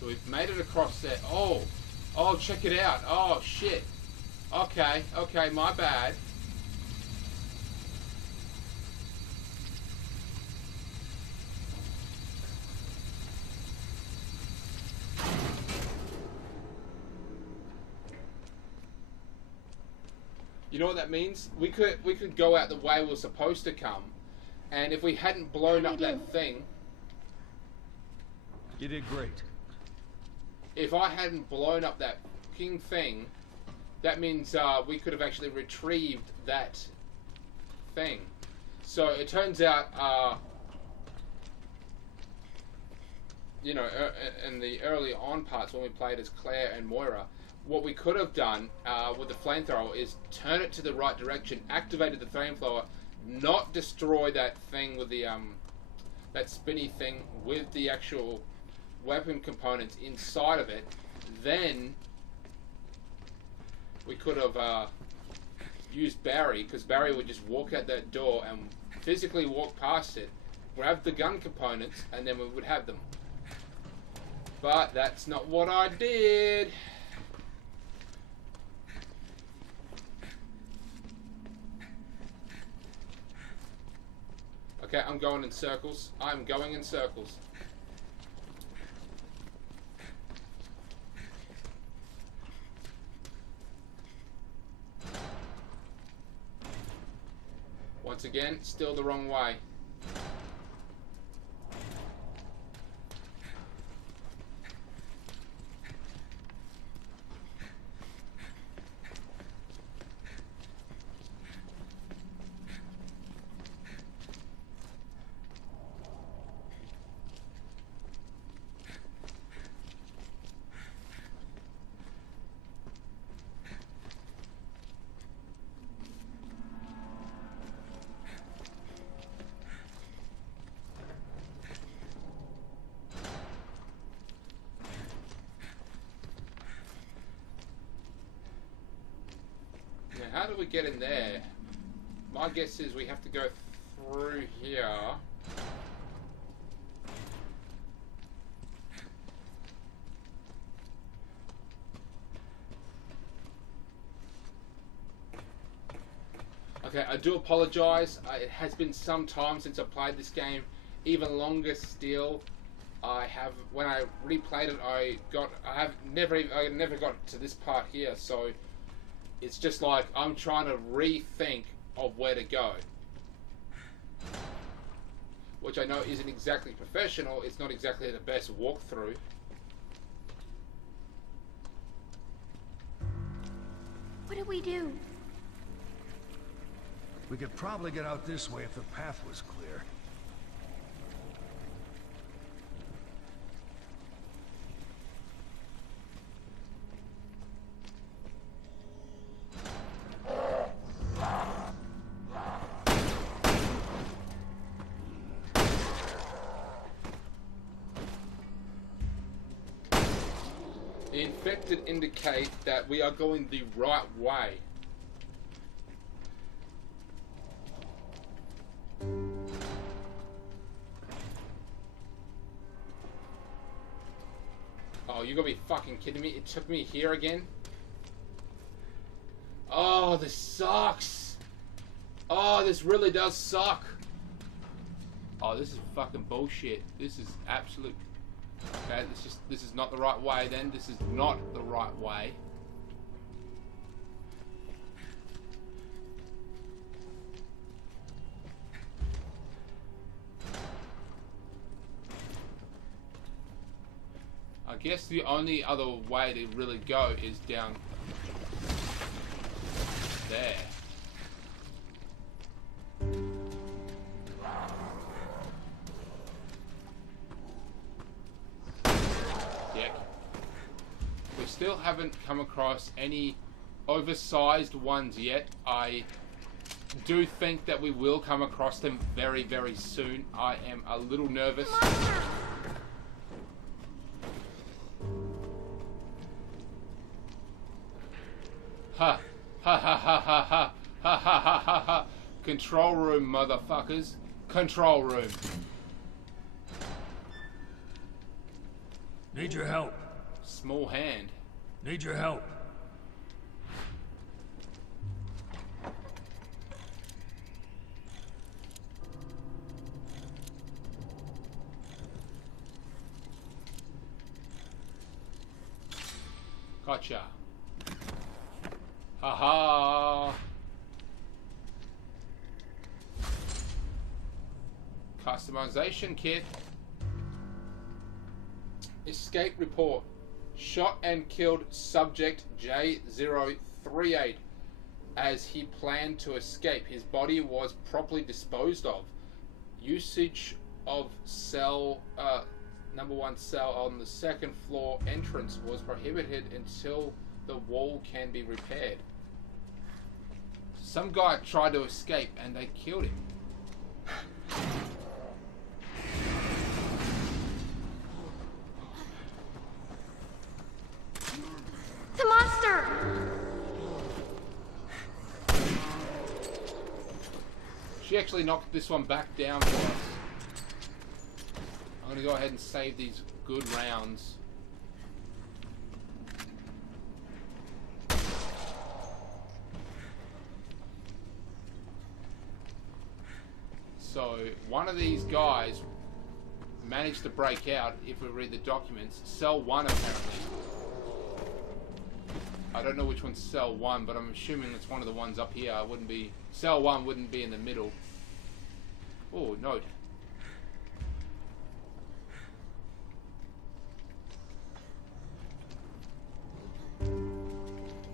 So we've made it across there. Oh, check it out. Oh, shit. Okay, my bad. You know what that means? We could go out the way we were supposed to come, and if we hadn't blown up that thing... You did great. If I hadn't blown up that fucking thing, that means we could have actually retrieved that thing. So it turns out, you know, in the early on parts when we played as Claire and Moira, what we could have done with the flamethrower is turn it to the right direction, activated the flamethrower, not destroy that thing with the that spinny thing with the actual weapon components inside of it. Then we could have used Barry, because Barry would just walk out that door and physically walk past it, grab the gun components, and then we would have them. But that's not what I did. Okay, I'm going in circles. I'm going in circles. Once again, still the wrong way. How do we get in there? My guess is we have to go through here. Okay, I do apologize. It has been some time since I played this game. Even longer still. When I replayed it, I never got to this part here, so it's just like I'm trying to rethink of where to go. Which I know isn't exactly professional, it's not exactly the best walkthrough. What do we do? We could probably get out this way if the path was clear. The infected indicate that we are going the right way. Oh, you gotta be fucking kidding me. It took me here again? Oh, this sucks. Oh, this really does suck. Oh, this is fucking bullshit. This is absolute... Okay, this is not the right way then. This is not the right way. I guess the only other way to really go is down there. We still haven't come across any oversized ones yet. I do think that we will come across them very, very soon. I am a little nervous. Ha ha ha ha ha ha ha ha ha ha ha. Control room, motherfuckers. Control room. Need your help. Small hand. Need your help. Gotcha. Haha. Customization kit. Escape report. Shot and killed subject J038 as he planned to escape. His body was properly disposed of. Usage of cell number 1 cell on the 2nd floor entrance was prohibited until the wall can be repaired. Some guy tried to escape and they killed him. The monster! She actually knocked this one back down for us. I'm going to go ahead and save these good rounds. So, one of these guys managed to break out, if we read the documents. Cell 1 apparently. I don't know which one's Cell 1, but I'm assuming it's one of the ones up here. It wouldn't be... Cell 1 wouldn't be in the middle. Oh, note.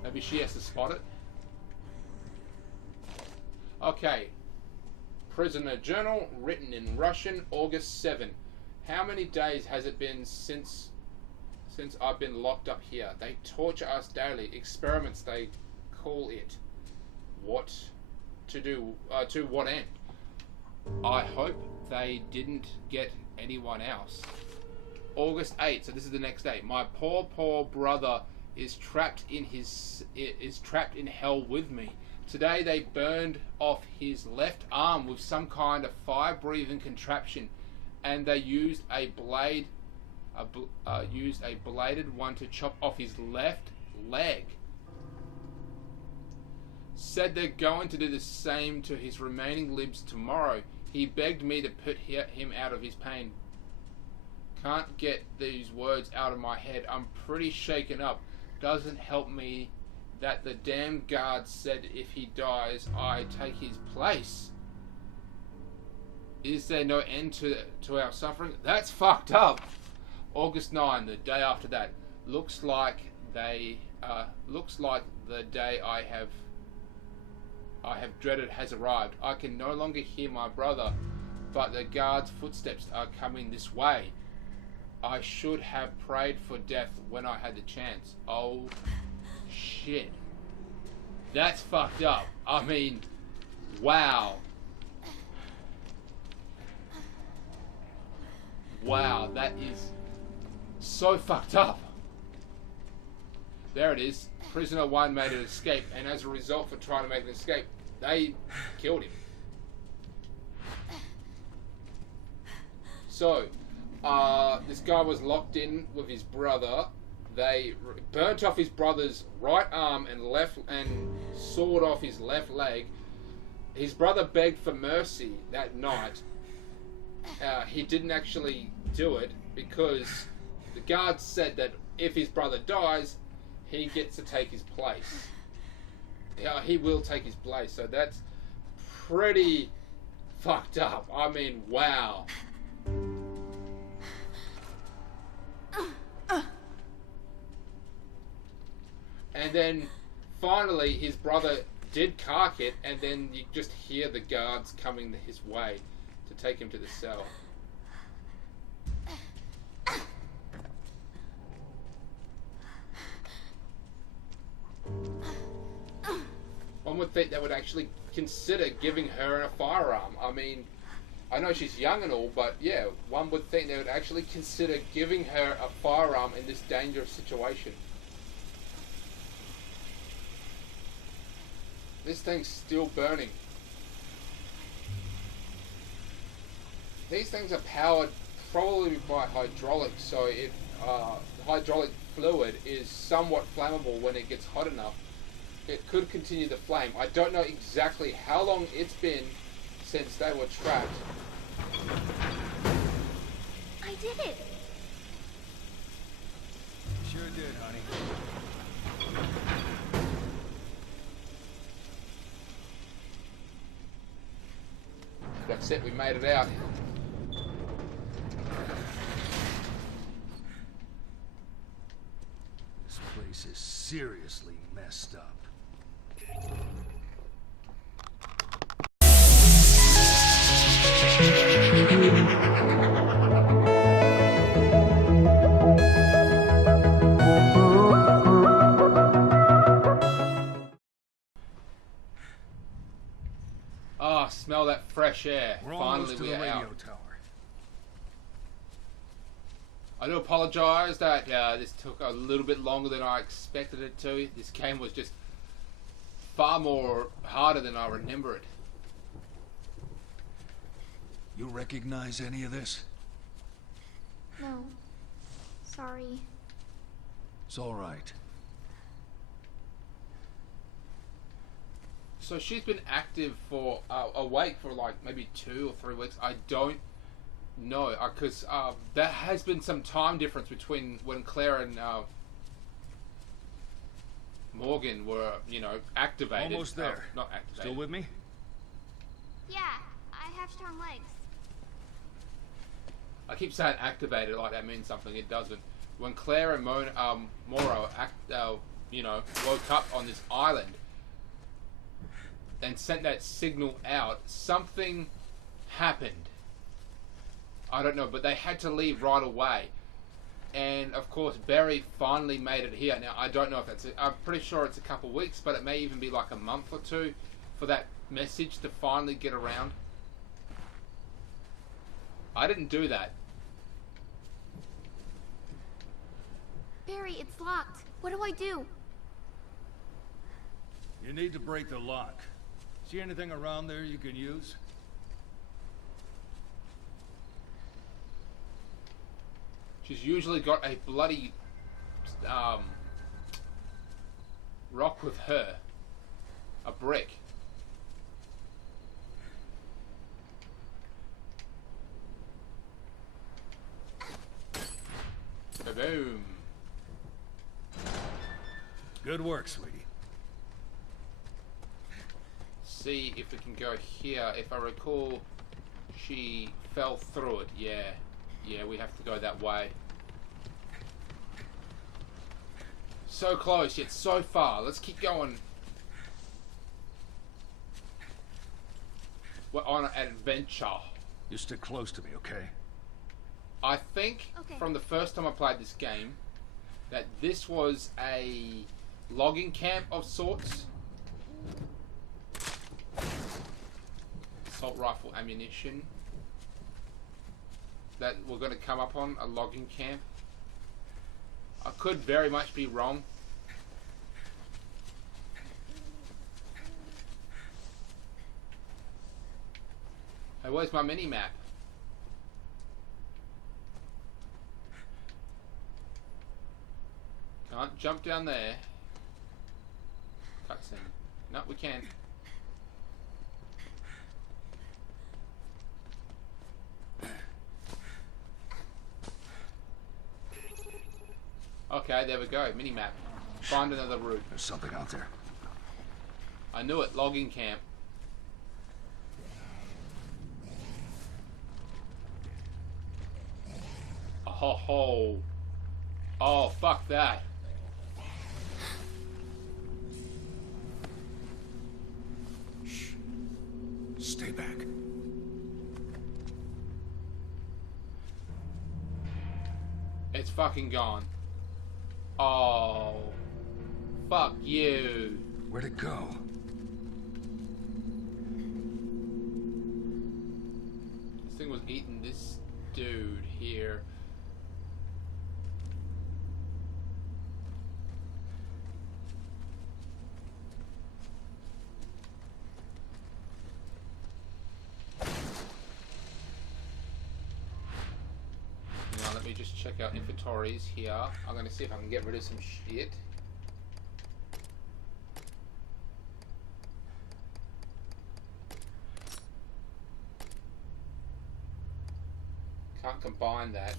Maybe she has to spot it. Okay. Prisoner journal, written in Russian, August 7. How many days has it been since I've been locked up here? They torture us daily. Experiments, they call it. What to do? To what end? I hope they didn't get anyone else. August 8. So this is the next day. My poor brother is trapped in hell with me. Today they burned off his left arm with some kind of fire-breathing contraption, and they used a blade, used a bladed one to chop off his left leg. Said they're going to do the same to his remaining limbs tomorrow. He begged me to put him out of his pain. Can't get these words out of my head. I'm pretty shaken up. Doesn't help me that the damn guard said if he dies, I take his place. Is there no end to our suffering? That's fucked up. August 9, the day after that. Looks like the day I have dreaded has arrived. I can no longer hear my brother, but the guard's footsteps are coming this way. I should have prayed for death when I had the chance. Oh, shit. That's fucked up. I mean, wow. Wow, that is so fucked up. There it is. Prisoner 1 made an escape, and as a result for trying to make an escape, they killed him. So, this guy was locked in with his brother. They burnt off his brother's right arm and sawed off his left leg. His brother begged for mercy that night. He didn't actually do it because the guards said that if his brother dies, he gets to take his place. He will take his place. So that's pretty fucked up. I mean, wow. And then finally his brother did cark it, and then you just hear the guards coming his way to take him to the cell. One would think they would actually consider giving her a firearm. I mean, I know she's young and all, but yeah, one would think they would actually consider giving her a firearm in this dangerous situation. This thing's still burning. These things are powered probably by hydraulics, so if hydraulic fluid is somewhat flammable when it gets hot enough, it could continue the flame. I don't know exactly how long it's been since they were trapped. I did it! Sure did, honey. That's it, we made it out. seriously messed up. Ah, smell that fresh air. We're Finally, almost to the we're radio out. tower. I do apologise that this took a little bit longer than I expected it to. This game was just far more harder than I remember it. You recognize any of this? No. Sorry. It's all right. So she's been active for awake for like maybe 2 or 3 weeks. I don't know, because there has been some time difference between when Claire and Morgan were, you know, activated. Almost there. Not activated. Still with me? Yeah, I have strong legs. I keep saying activated like that means something. It doesn't. When Claire and Moro you know, woke up on this island and sent that signal out, something happened. I don't know, but they had to leave right away. And of course, Barry finally made it here. Now, I don't know if that's I'm pretty sure it's a couple of weeks, but it may even be like a month or 2 for that message to finally get around. I didn't do that. Barry, it's locked. What do I do? You need to break the lock. See anything around there you can use? She's usually got a bloody rock with her. A brick. Boom. Good work, sweetie. See if we can go here. If I recall, she fell through it. Yeah. Yeah, we have to go that way. So close, yet so far. Let's keep going. We're on an adventure. You stick close to me, okay? I think Okay. from the first time I played this game that this was a logging camp of sorts. Assault rifle ammunition that we're going to come up on, a logging camp. I could very much be wrong. Hey, where's my mini-map? Can't jump down there. Cutscene. No, we can. Okay, there we go. Mini-map. Find another route. There's something out there. I knew it. Logging camp. Oh ho ho. Oh, fuck that. Shh. Stay back. It's fucking gone. Oh. Fuck you. Where'd it go? This thing was eating this dude here. Now let me just check out inventories here. I'm gonna see if I can get rid of some shit. Can't combine that.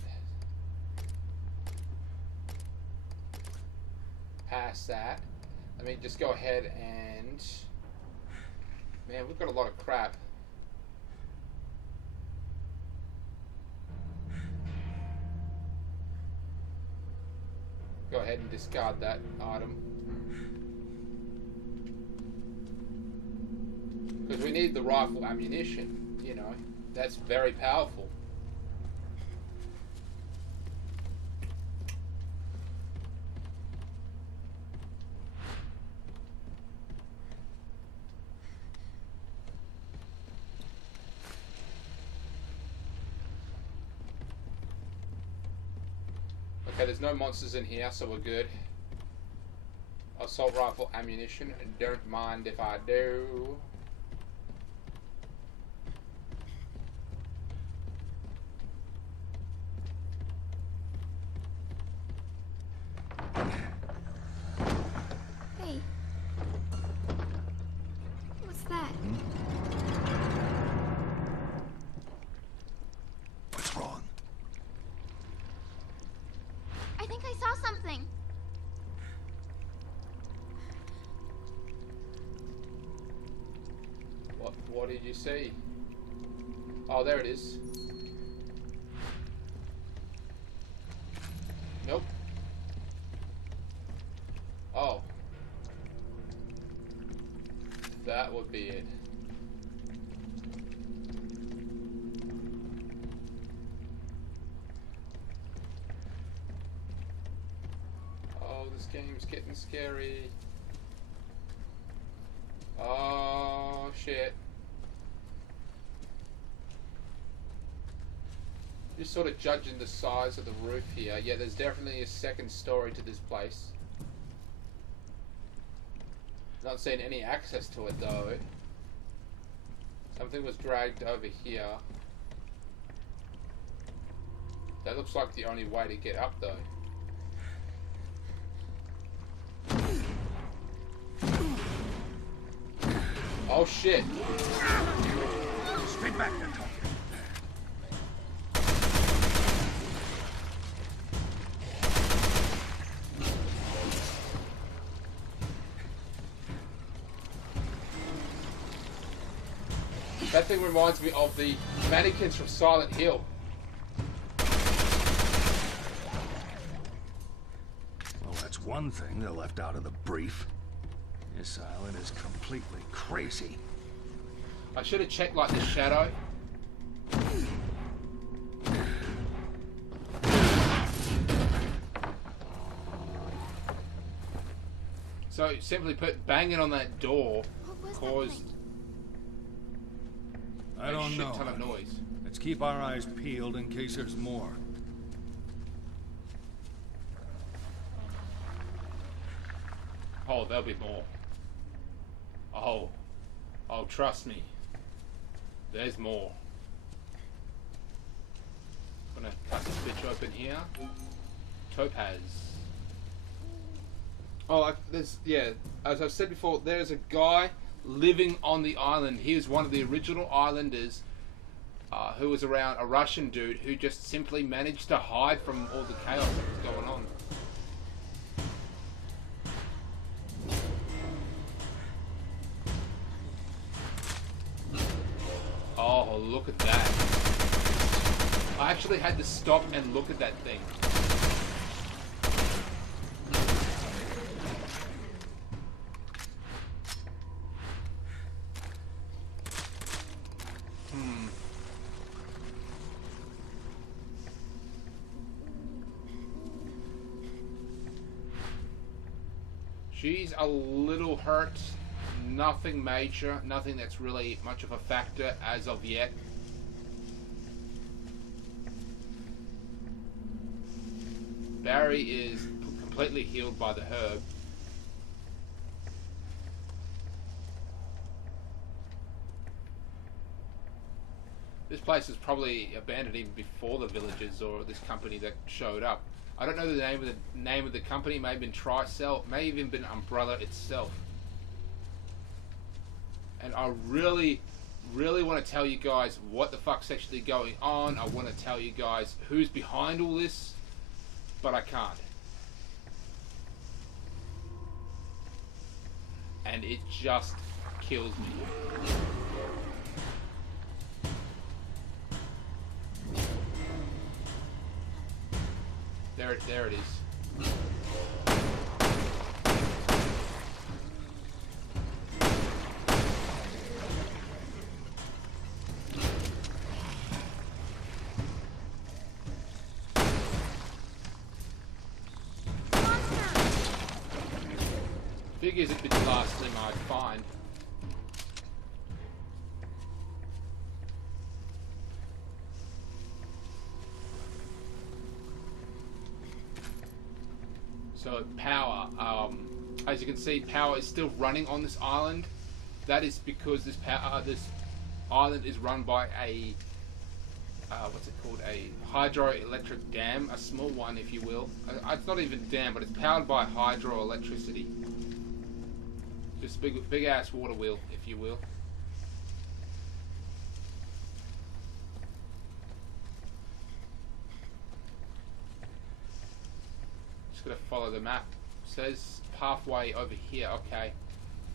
Past that. Let me just go ahead and... Man, we've got a lot of crap. Go ahead and discard that item. Because we need the rifle ammunition, you know. That's very powerful. Okay, there's no monsters in here, so we're good. Assault rifle ammunition, and don't mind if I do. Hey. What's that? What's wrong? I think I saw something. What did you see? Oh, there it is. Nope. Oh. That would be it. Oh, this game's getting scary. Oh, shit. Just sort of judging the size of the roof here. Yeah, there's definitely a second story to this place. Not seeing any access to it though. Something was dragged over here. That looks like the only way to get up though. Oh shit! Stay back there, Tom. That thing reminds me of the mannequins from Silent Hill. Well, that's one thing they left out of the brief. This island is completely crazy. I should have checked like the shadow. So simply put, banging on that door caused I don't know. a shit ton of noise. Let's keep our eyes peeled in case there's more. Oh, there'll be more. Oh, trust me. There's more. I'm gonna cut this bitch open here. Topaz. Oh, yeah. As I've said before, there's a guy living on the island. He was one of the original islanders who was around, a Russian dude who just simply managed to hide from all the chaos that was going on. Oh, look at that. I actually had to stop and look at that thing. She's a little hurt. Nothing major. Nothing that's really much of a factor as of yet. Barry is completely healed by the herb. This place is probably abandoned even before the villagers or this company that showed up. I don't know the name of the company. It may have been Tricell. It may have even been Umbrella itself. And I really want to tell you guys what the fuck's actually going on. I want to tell you guys who's behind all this, but I can't. And it just kills me. There it is. Figures it'd be the last thing I'd find. So power, as you can see, power is still running on this island. That is because this island is run by a what's it called? A hydroelectric dam, a small one, if you will. It's not even a dam, but it's powered by hydroelectricity. Just big ass water wheel, if you will. Just gotta follow the map. It says pathway over here. Okay,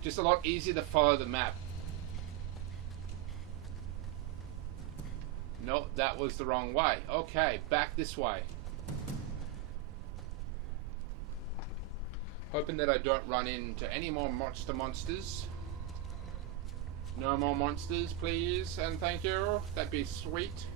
just a lot easier to follow the map. No, that was the wrong way. Okay, back this way. Hoping that I don't run into any more monsters. No more monsters, please, and thank you. That'd be sweet.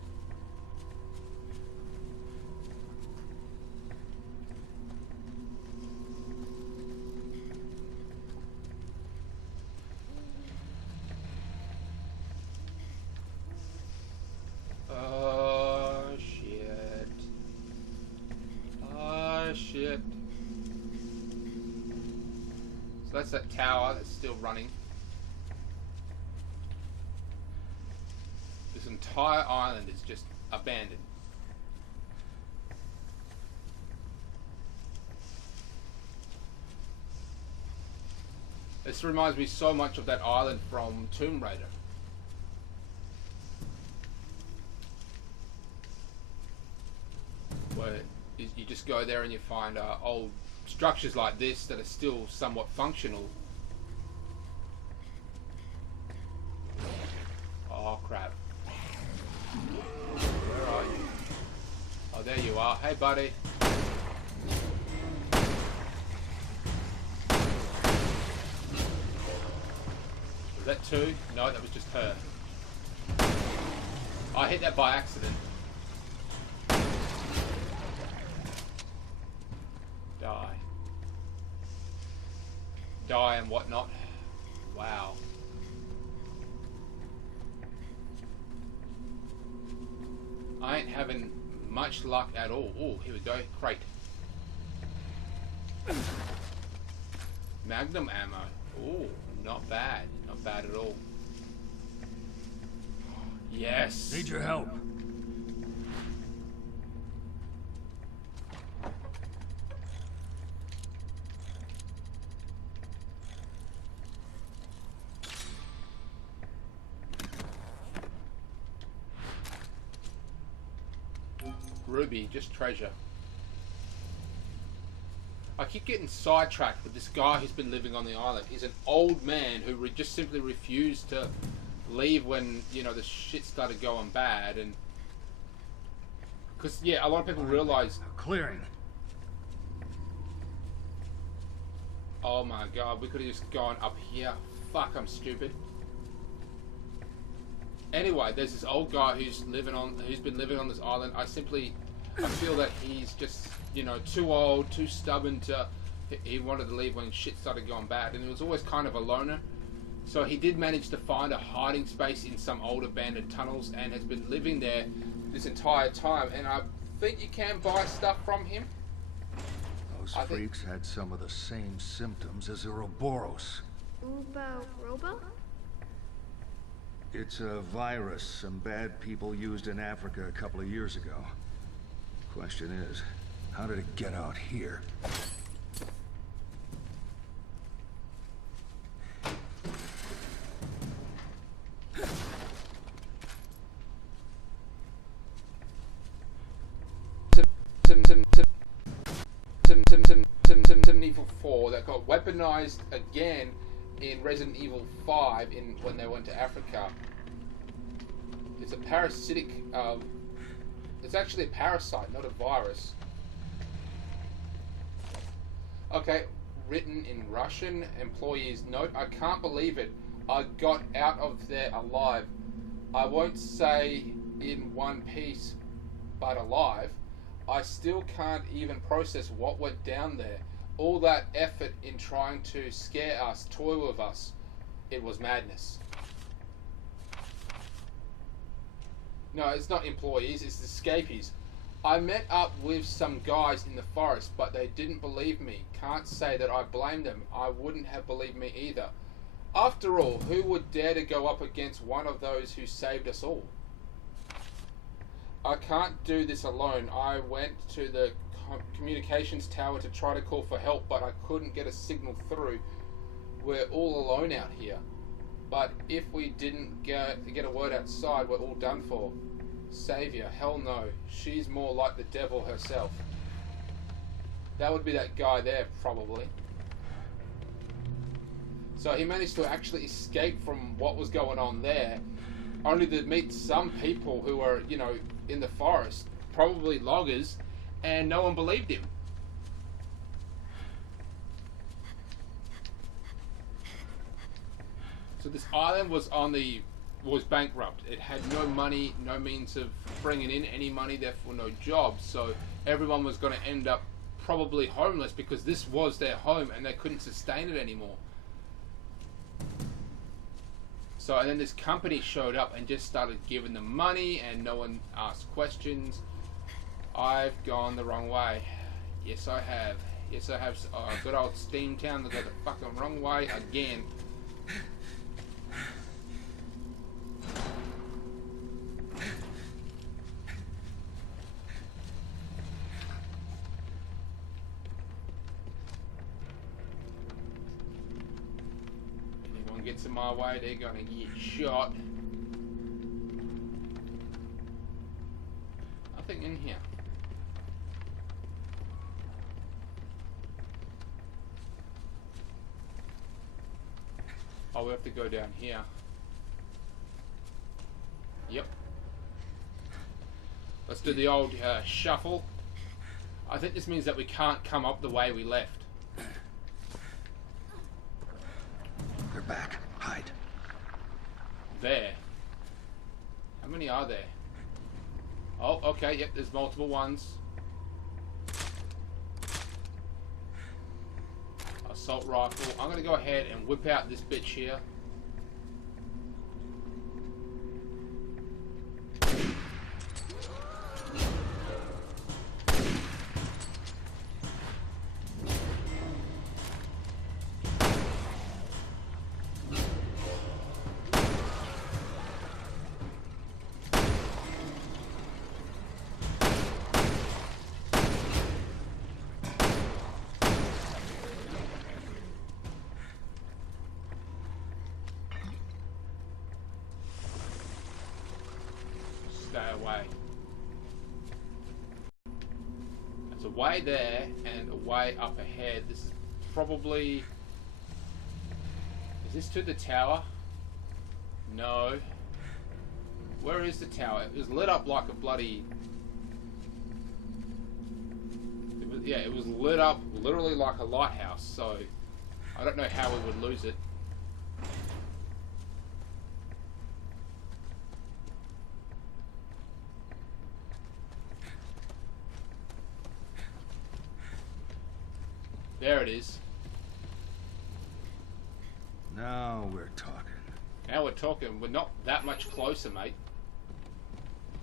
Shit. So that's that tower that's still running. This entire island is just abandoned. This reminds me so much of that island from Tomb Raider. Where you just go there and you find old structures like this that are still somewhat functional. Oh crap. Where are you? Oh, there you are. Hey buddy. Was that two? No, that was just her. I hit that by accident. Die and whatnot. Wow. I ain't having much luck at all. Oh, here we go. Crate. Magnum ammo. Oh, not bad. Not bad at all. Yes. Need your help. Ruby, just treasure. I keep getting sidetracked with this guy who's been living on the island. He's an old man who just simply refused to leave when, you know, the shit started going bad. And because, yeah, a lot of people realize... Clearing. Oh my god, we could have just gone up here. Fuck, I'm stupid. Anyway, there's this old guy who's been living on this island. I feel that he's just, you know, too old, too stubborn to. He wanted to leave when shit started going bad, and he was always kind of a loner. So he did manage to find a hiding space in some old abandoned tunnels, and has been living there this entire time. And I think you can buy stuff from him. Those freaks had some of the same symptoms as Ouroboros. Robo? It's a virus some bad people used in Africa a couple of years ago. Question is, how did it get out here? Resident Evil 4 that got weaponized again in Resident Evil 5 when they went to Africa. It's a parasitic, it's actually a parasite, not a virus. Okay, written in Russian, employees note, I can't believe it. I got out of there alive. I won't say in one piece, but alive. I still can't even process what went down there. all that effort in trying to scare us, toy with us, it was madness. No, it's not employees, it's escapees. I met up with some guys in the forest, but they didn't believe me. Can't say that I blame them. I wouldn't have believed me either. After all, who would dare to go up against one of those who saved us all? I can't do this alone. I went to the communications tower to try to call for help, but I couldn't get a signal through. We're all alone out here. But if we didn't get a word outside, we're all done for. Savior, hell no. She's more like the devil herself. That would be that guy there, probably. So he managed to actually escape from what was going on there, only to meet some people who were, you know, in the forest, probably loggers, and no one believed him. So this island was bankrupt. It had no money, no means of bringing in any money, therefore no jobs. So everyone was going to end up probably homeless because this was their home and they couldn't sustain it anymore. So and then this company showed up and just started giving them money and no one asked questions. I've gone the wrong way. Yes, I have. Yes, I have. Good old Steamtown that got the fucking wrong way again. Anyone gets in my way, they're gonna get shot. Nothing in here. Oh, we have to go down here. Yep. Let's do the old shuffle. I think this means that we can't come up the way we left. They're back. Hide. There. How many are there? Oh, okay, yep, there's multiple ones. Assault rifle. I'm gonna go ahead and whip out this bitch here. Stay away. There's a way there and a way up ahead. This is probably... Is this to the tower? No. Where is the tower? It was lit up like a bloody... Yeah, it was lit up literally like a lighthouse, so I don't know how we would lose it. There it is. Now we're talking. Now we're talking. We're not that much closer, mate.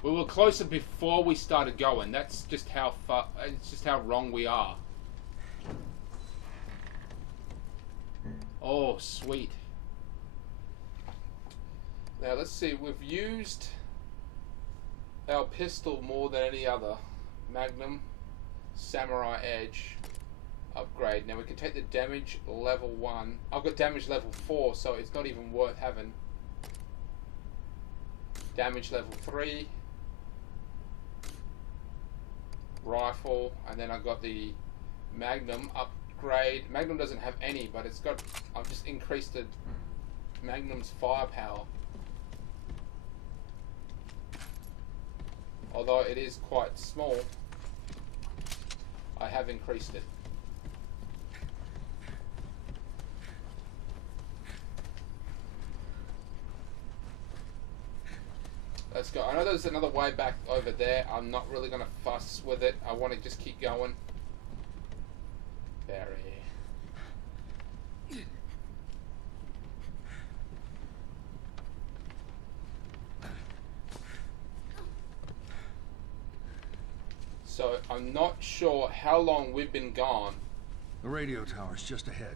We were closer before we started going. That's just how far. It's just how wrong we are. Oh, sweet. Now let's see. We've used our pistol more than any other. Magnum, Samurai Edge. Upgrade. Now we can take the damage level 1. I've got damage level 4, so it's not even worth having. Damage level 3. Rifle, and then I've got the Magnum upgrade. Magnum doesn't have any, but it's got... I've just increased the Magnum's firepower. Although it is quite small, I have increased it. Let's go. I know there's another way back over there. I'm not really going to fuss with it. I want to just keep going. Barry. So I'm not sure how long we've been gone. The radio tower's just ahead.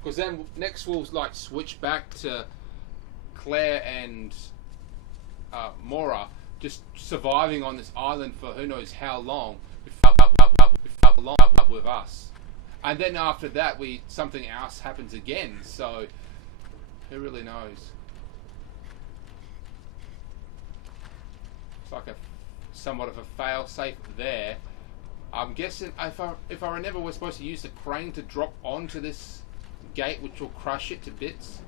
Because then next we'll like switch back to Claire and Mora just surviving on this island for who knows how long with us. And then after that something else happens again, so who really knows? It's like somewhat of a fail-safe there. I'm guessing if I remember, we're supposed to use the crane to drop onto this gate, which will crush it to bits.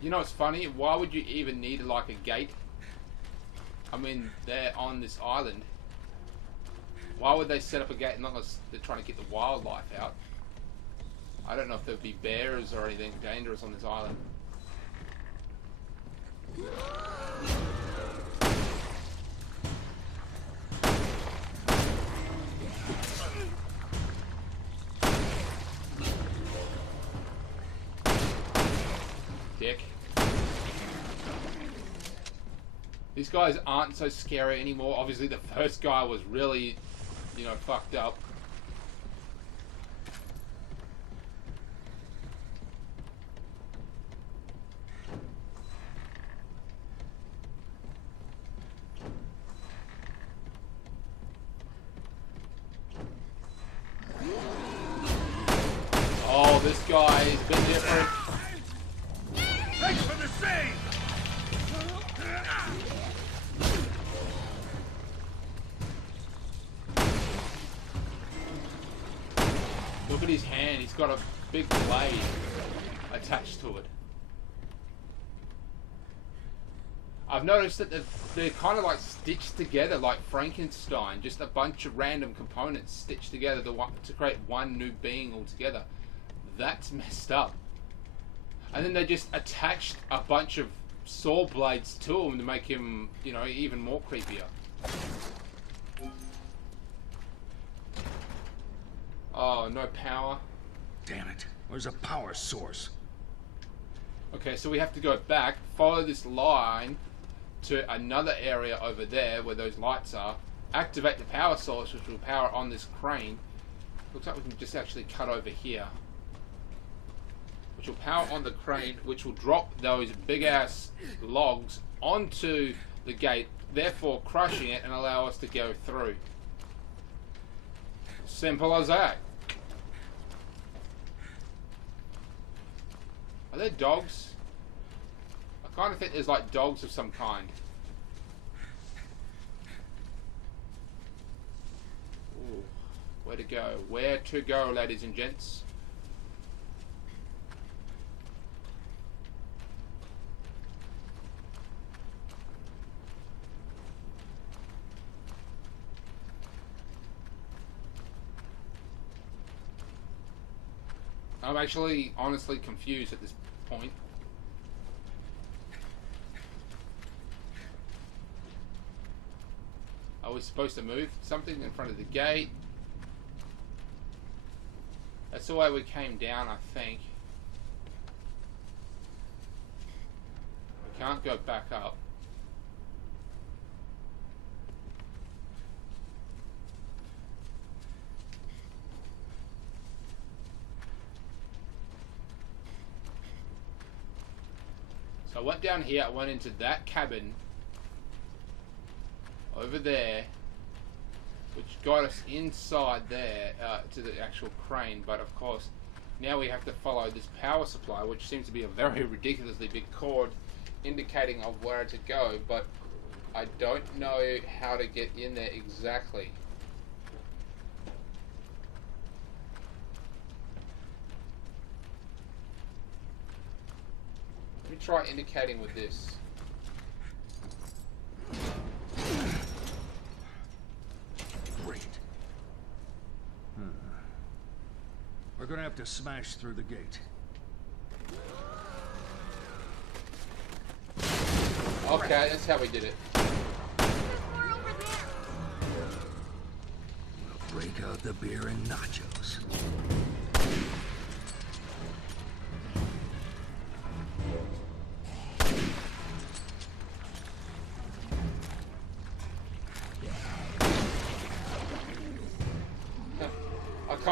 You know, it's funny. Why would you even need like a gate? I mean, they're on this island. Why would they set up a gate unless they're trying to get the wildlife out? I don't know if there'd be bears or anything dangerous on this island. Dick. These guys aren't so scary anymore. Obviously the first guy was really, you know, fucked up. Oh, this guy is a bit different. Thanks for the save! Look at his hand, he's got a big blade attached to it. I've noticed that they're kind of like stitched together like Frankenstein, just a bunch of random components stitched together to create one new being altogether. That's messed up. And then they just attached a bunch of saw blades to him to make him, you know, even more creepier. Oh, no power. Damn it. Where's a power source? Okay, so we have to go back, follow this line to another area over there where those lights are, activate the power source which will power on this crane. Looks like we can just actually cut over here. Which will power on the crane, which will drop those big ass logs onto the gate, therefore crushing it and allow us to go through. Simple as that. Are there dogs? I kind of think there's like dogs of some kind. Ooh, where to go? Where to go, ladies and gents? I'm actually honestly confused at this point. Are we supposed to move something in front of the gate? That's the way we came down, I think. We can't go back up. So I went down here, I went into that cabin over there, which got us inside there to the actual crane, but of course now we have to follow this power supply, which seems to be a very ridiculously big cord indicating of where to go, but I don't know how to get in there exactly. Let me try indicating with this. Great. We're gonna have to smash through the gate. Okay, that's how we did it. We'll break out the beer and nachos.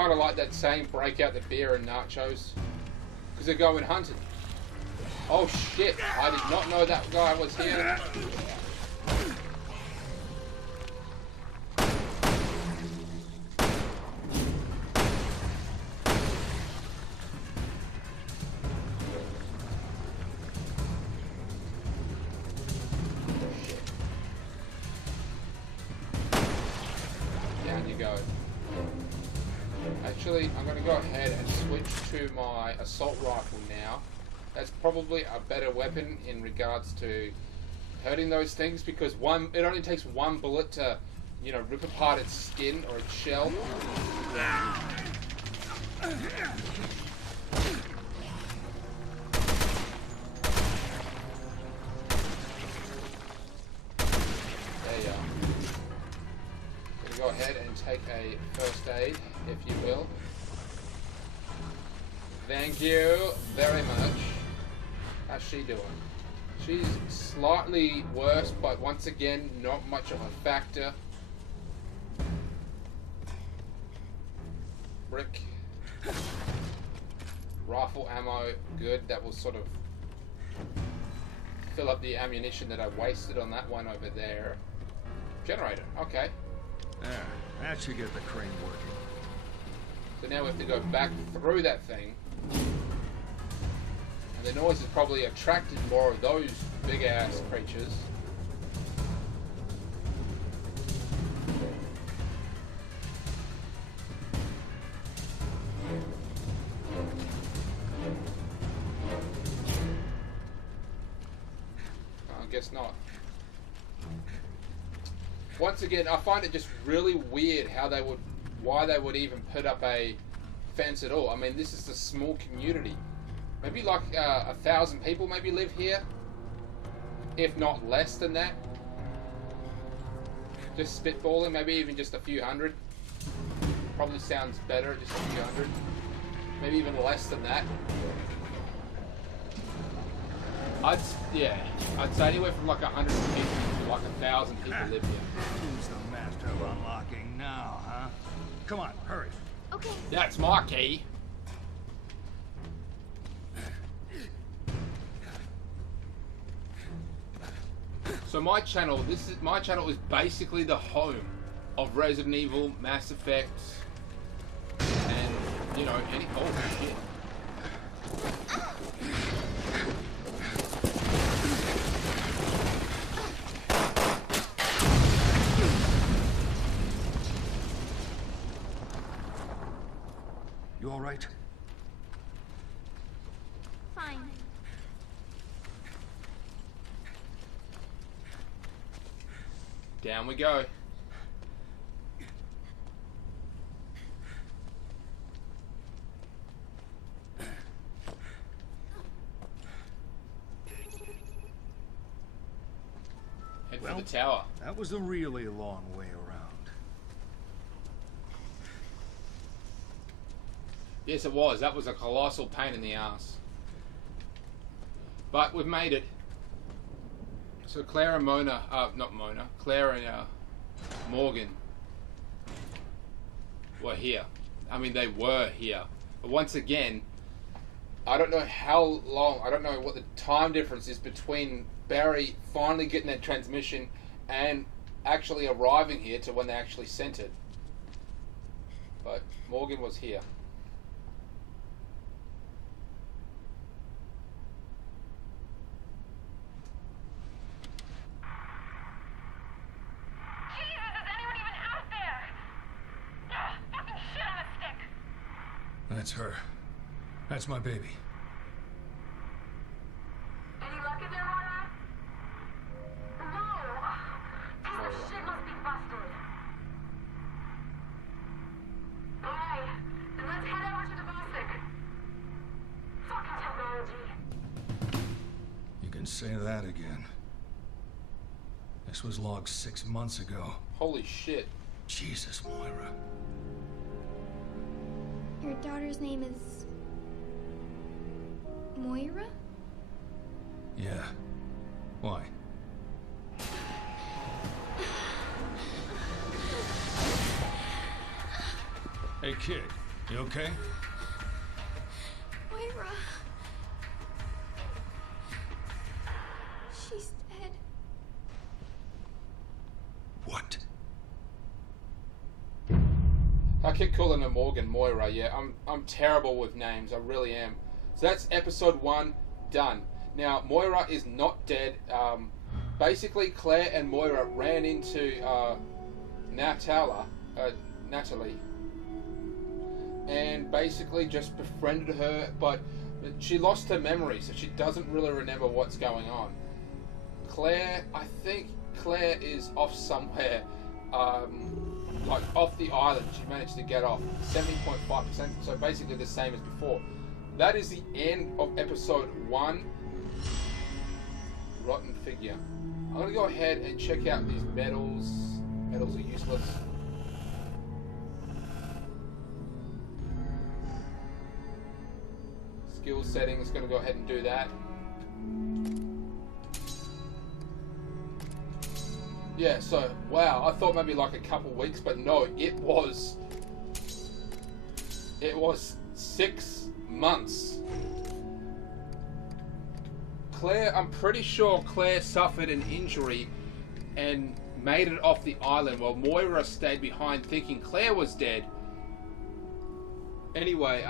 kind of like that saying, break out the beer and nachos. Because they're going hunting. Oh shit, I did not know that guy was here. Down you go. Actually, I'm going to go ahead and switch to my assault rifle now. That's probably a better weapon in regards to hurting those things, because it only takes one bullet to, you know, rip apart its skin or its shell. There you are. Gonna go ahead and take a first aid, if you will. Thank you very much. How's she doing? She's slightly worse, but once again, not much of a factor. Brick. Rifle ammo, good. That will sort of fill up the ammunition that I wasted on that one over there. Generator, okay. There, that should get the crane working. So now we have to go back through that thing. And the noise has probably attracted more of those big-ass creatures. I guess not. Once again, I find it just really weird why they would even put up a fence at all. I mean, this is a small community. Maybe like 1,000 people maybe live here, if not less than that. Just spitballing, maybe even just a few hundred. Probably sounds better, just a few hundred. Maybe even less than that. I'd say anywhere from like 150 to like 1,000 people live here. Who's the master of unlocking now, huh? Come on, hurry. Okay. That's my key. So my channel is basically the home of Resident Evil, Mass Effect, and you know any. Oh shit. You all right? Fine. Down we go. Head for the tower. That was a really long way around. Yes, it was. That was a colossal pain in the ass. But we've made it. So Claire and Claire and Morgan were here. I mean, they were here. But once again, I don't know how long, I don't know what the time difference is between Barry finally getting that transmission and actually arriving here to when they actually sent it. But Morgan was here. That's her. That's my baby. Any luck in there, Moira? No! Piece of shit must be busted. Alright, then let's head over to the Bosic. Fucking technology. You can say that again. This was logged 6 months ago. Holy shit. Jesus, Moira. Your daughter's name is... Moira? Yeah. Why? Hey, kid. You okay? Moira. She's dead. What? I keep calling her Morgan, Moira. Yeah, I'm terrible with names. I really am. So that's episode 1 done. Now Moira is not dead. Basically, Claire and Moira ran into Natalie, and basically just befriended her. But she lost her memory, so she doesn't really remember what's going on. Claire, I think Claire is off somewhere. Like off the island. She managed to get off 70.5%, so basically the same as before. That is the end of episode 1. Rotten figure. I'm gonna go ahead and check out these medals. Medals are useless. Skill settings, gonna go ahead and do that. Yeah, so, wow, I thought maybe like a couple weeks, but no, it was 6 months. Claire, I'm pretty sure Claire suffered an injury and made it off the island while Moira stayed behind thinking Claire was dead. Anyway,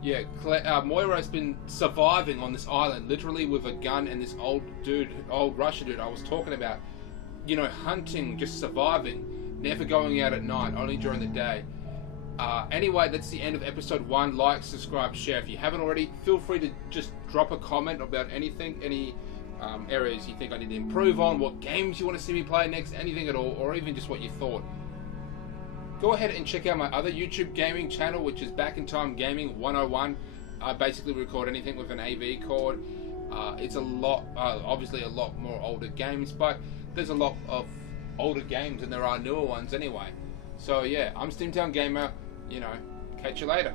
yeah, Moira's been surviving on this island, literally with a gun and this old Russian dude I was talking about. You know, hunting, just surviving, never going out at night, only during the day. Anyway, that's the end of episode 1. Like, subscribe, share. If you haven't already, feel free to just drop a comment about anything, any areas you think I need to improve on, what games you want to see me play next, anything at all, or even just what you thought. Go ahead and check out my other YouTube gaming channel, which is Back in Time Gaming 101. I basically record anything with an AV cord. It's a lot, obviously a lot more older games, but there's a lot of older games and there are newer ones anyway. So yeah, I'm Steamtown Gamer, you know, catch you later.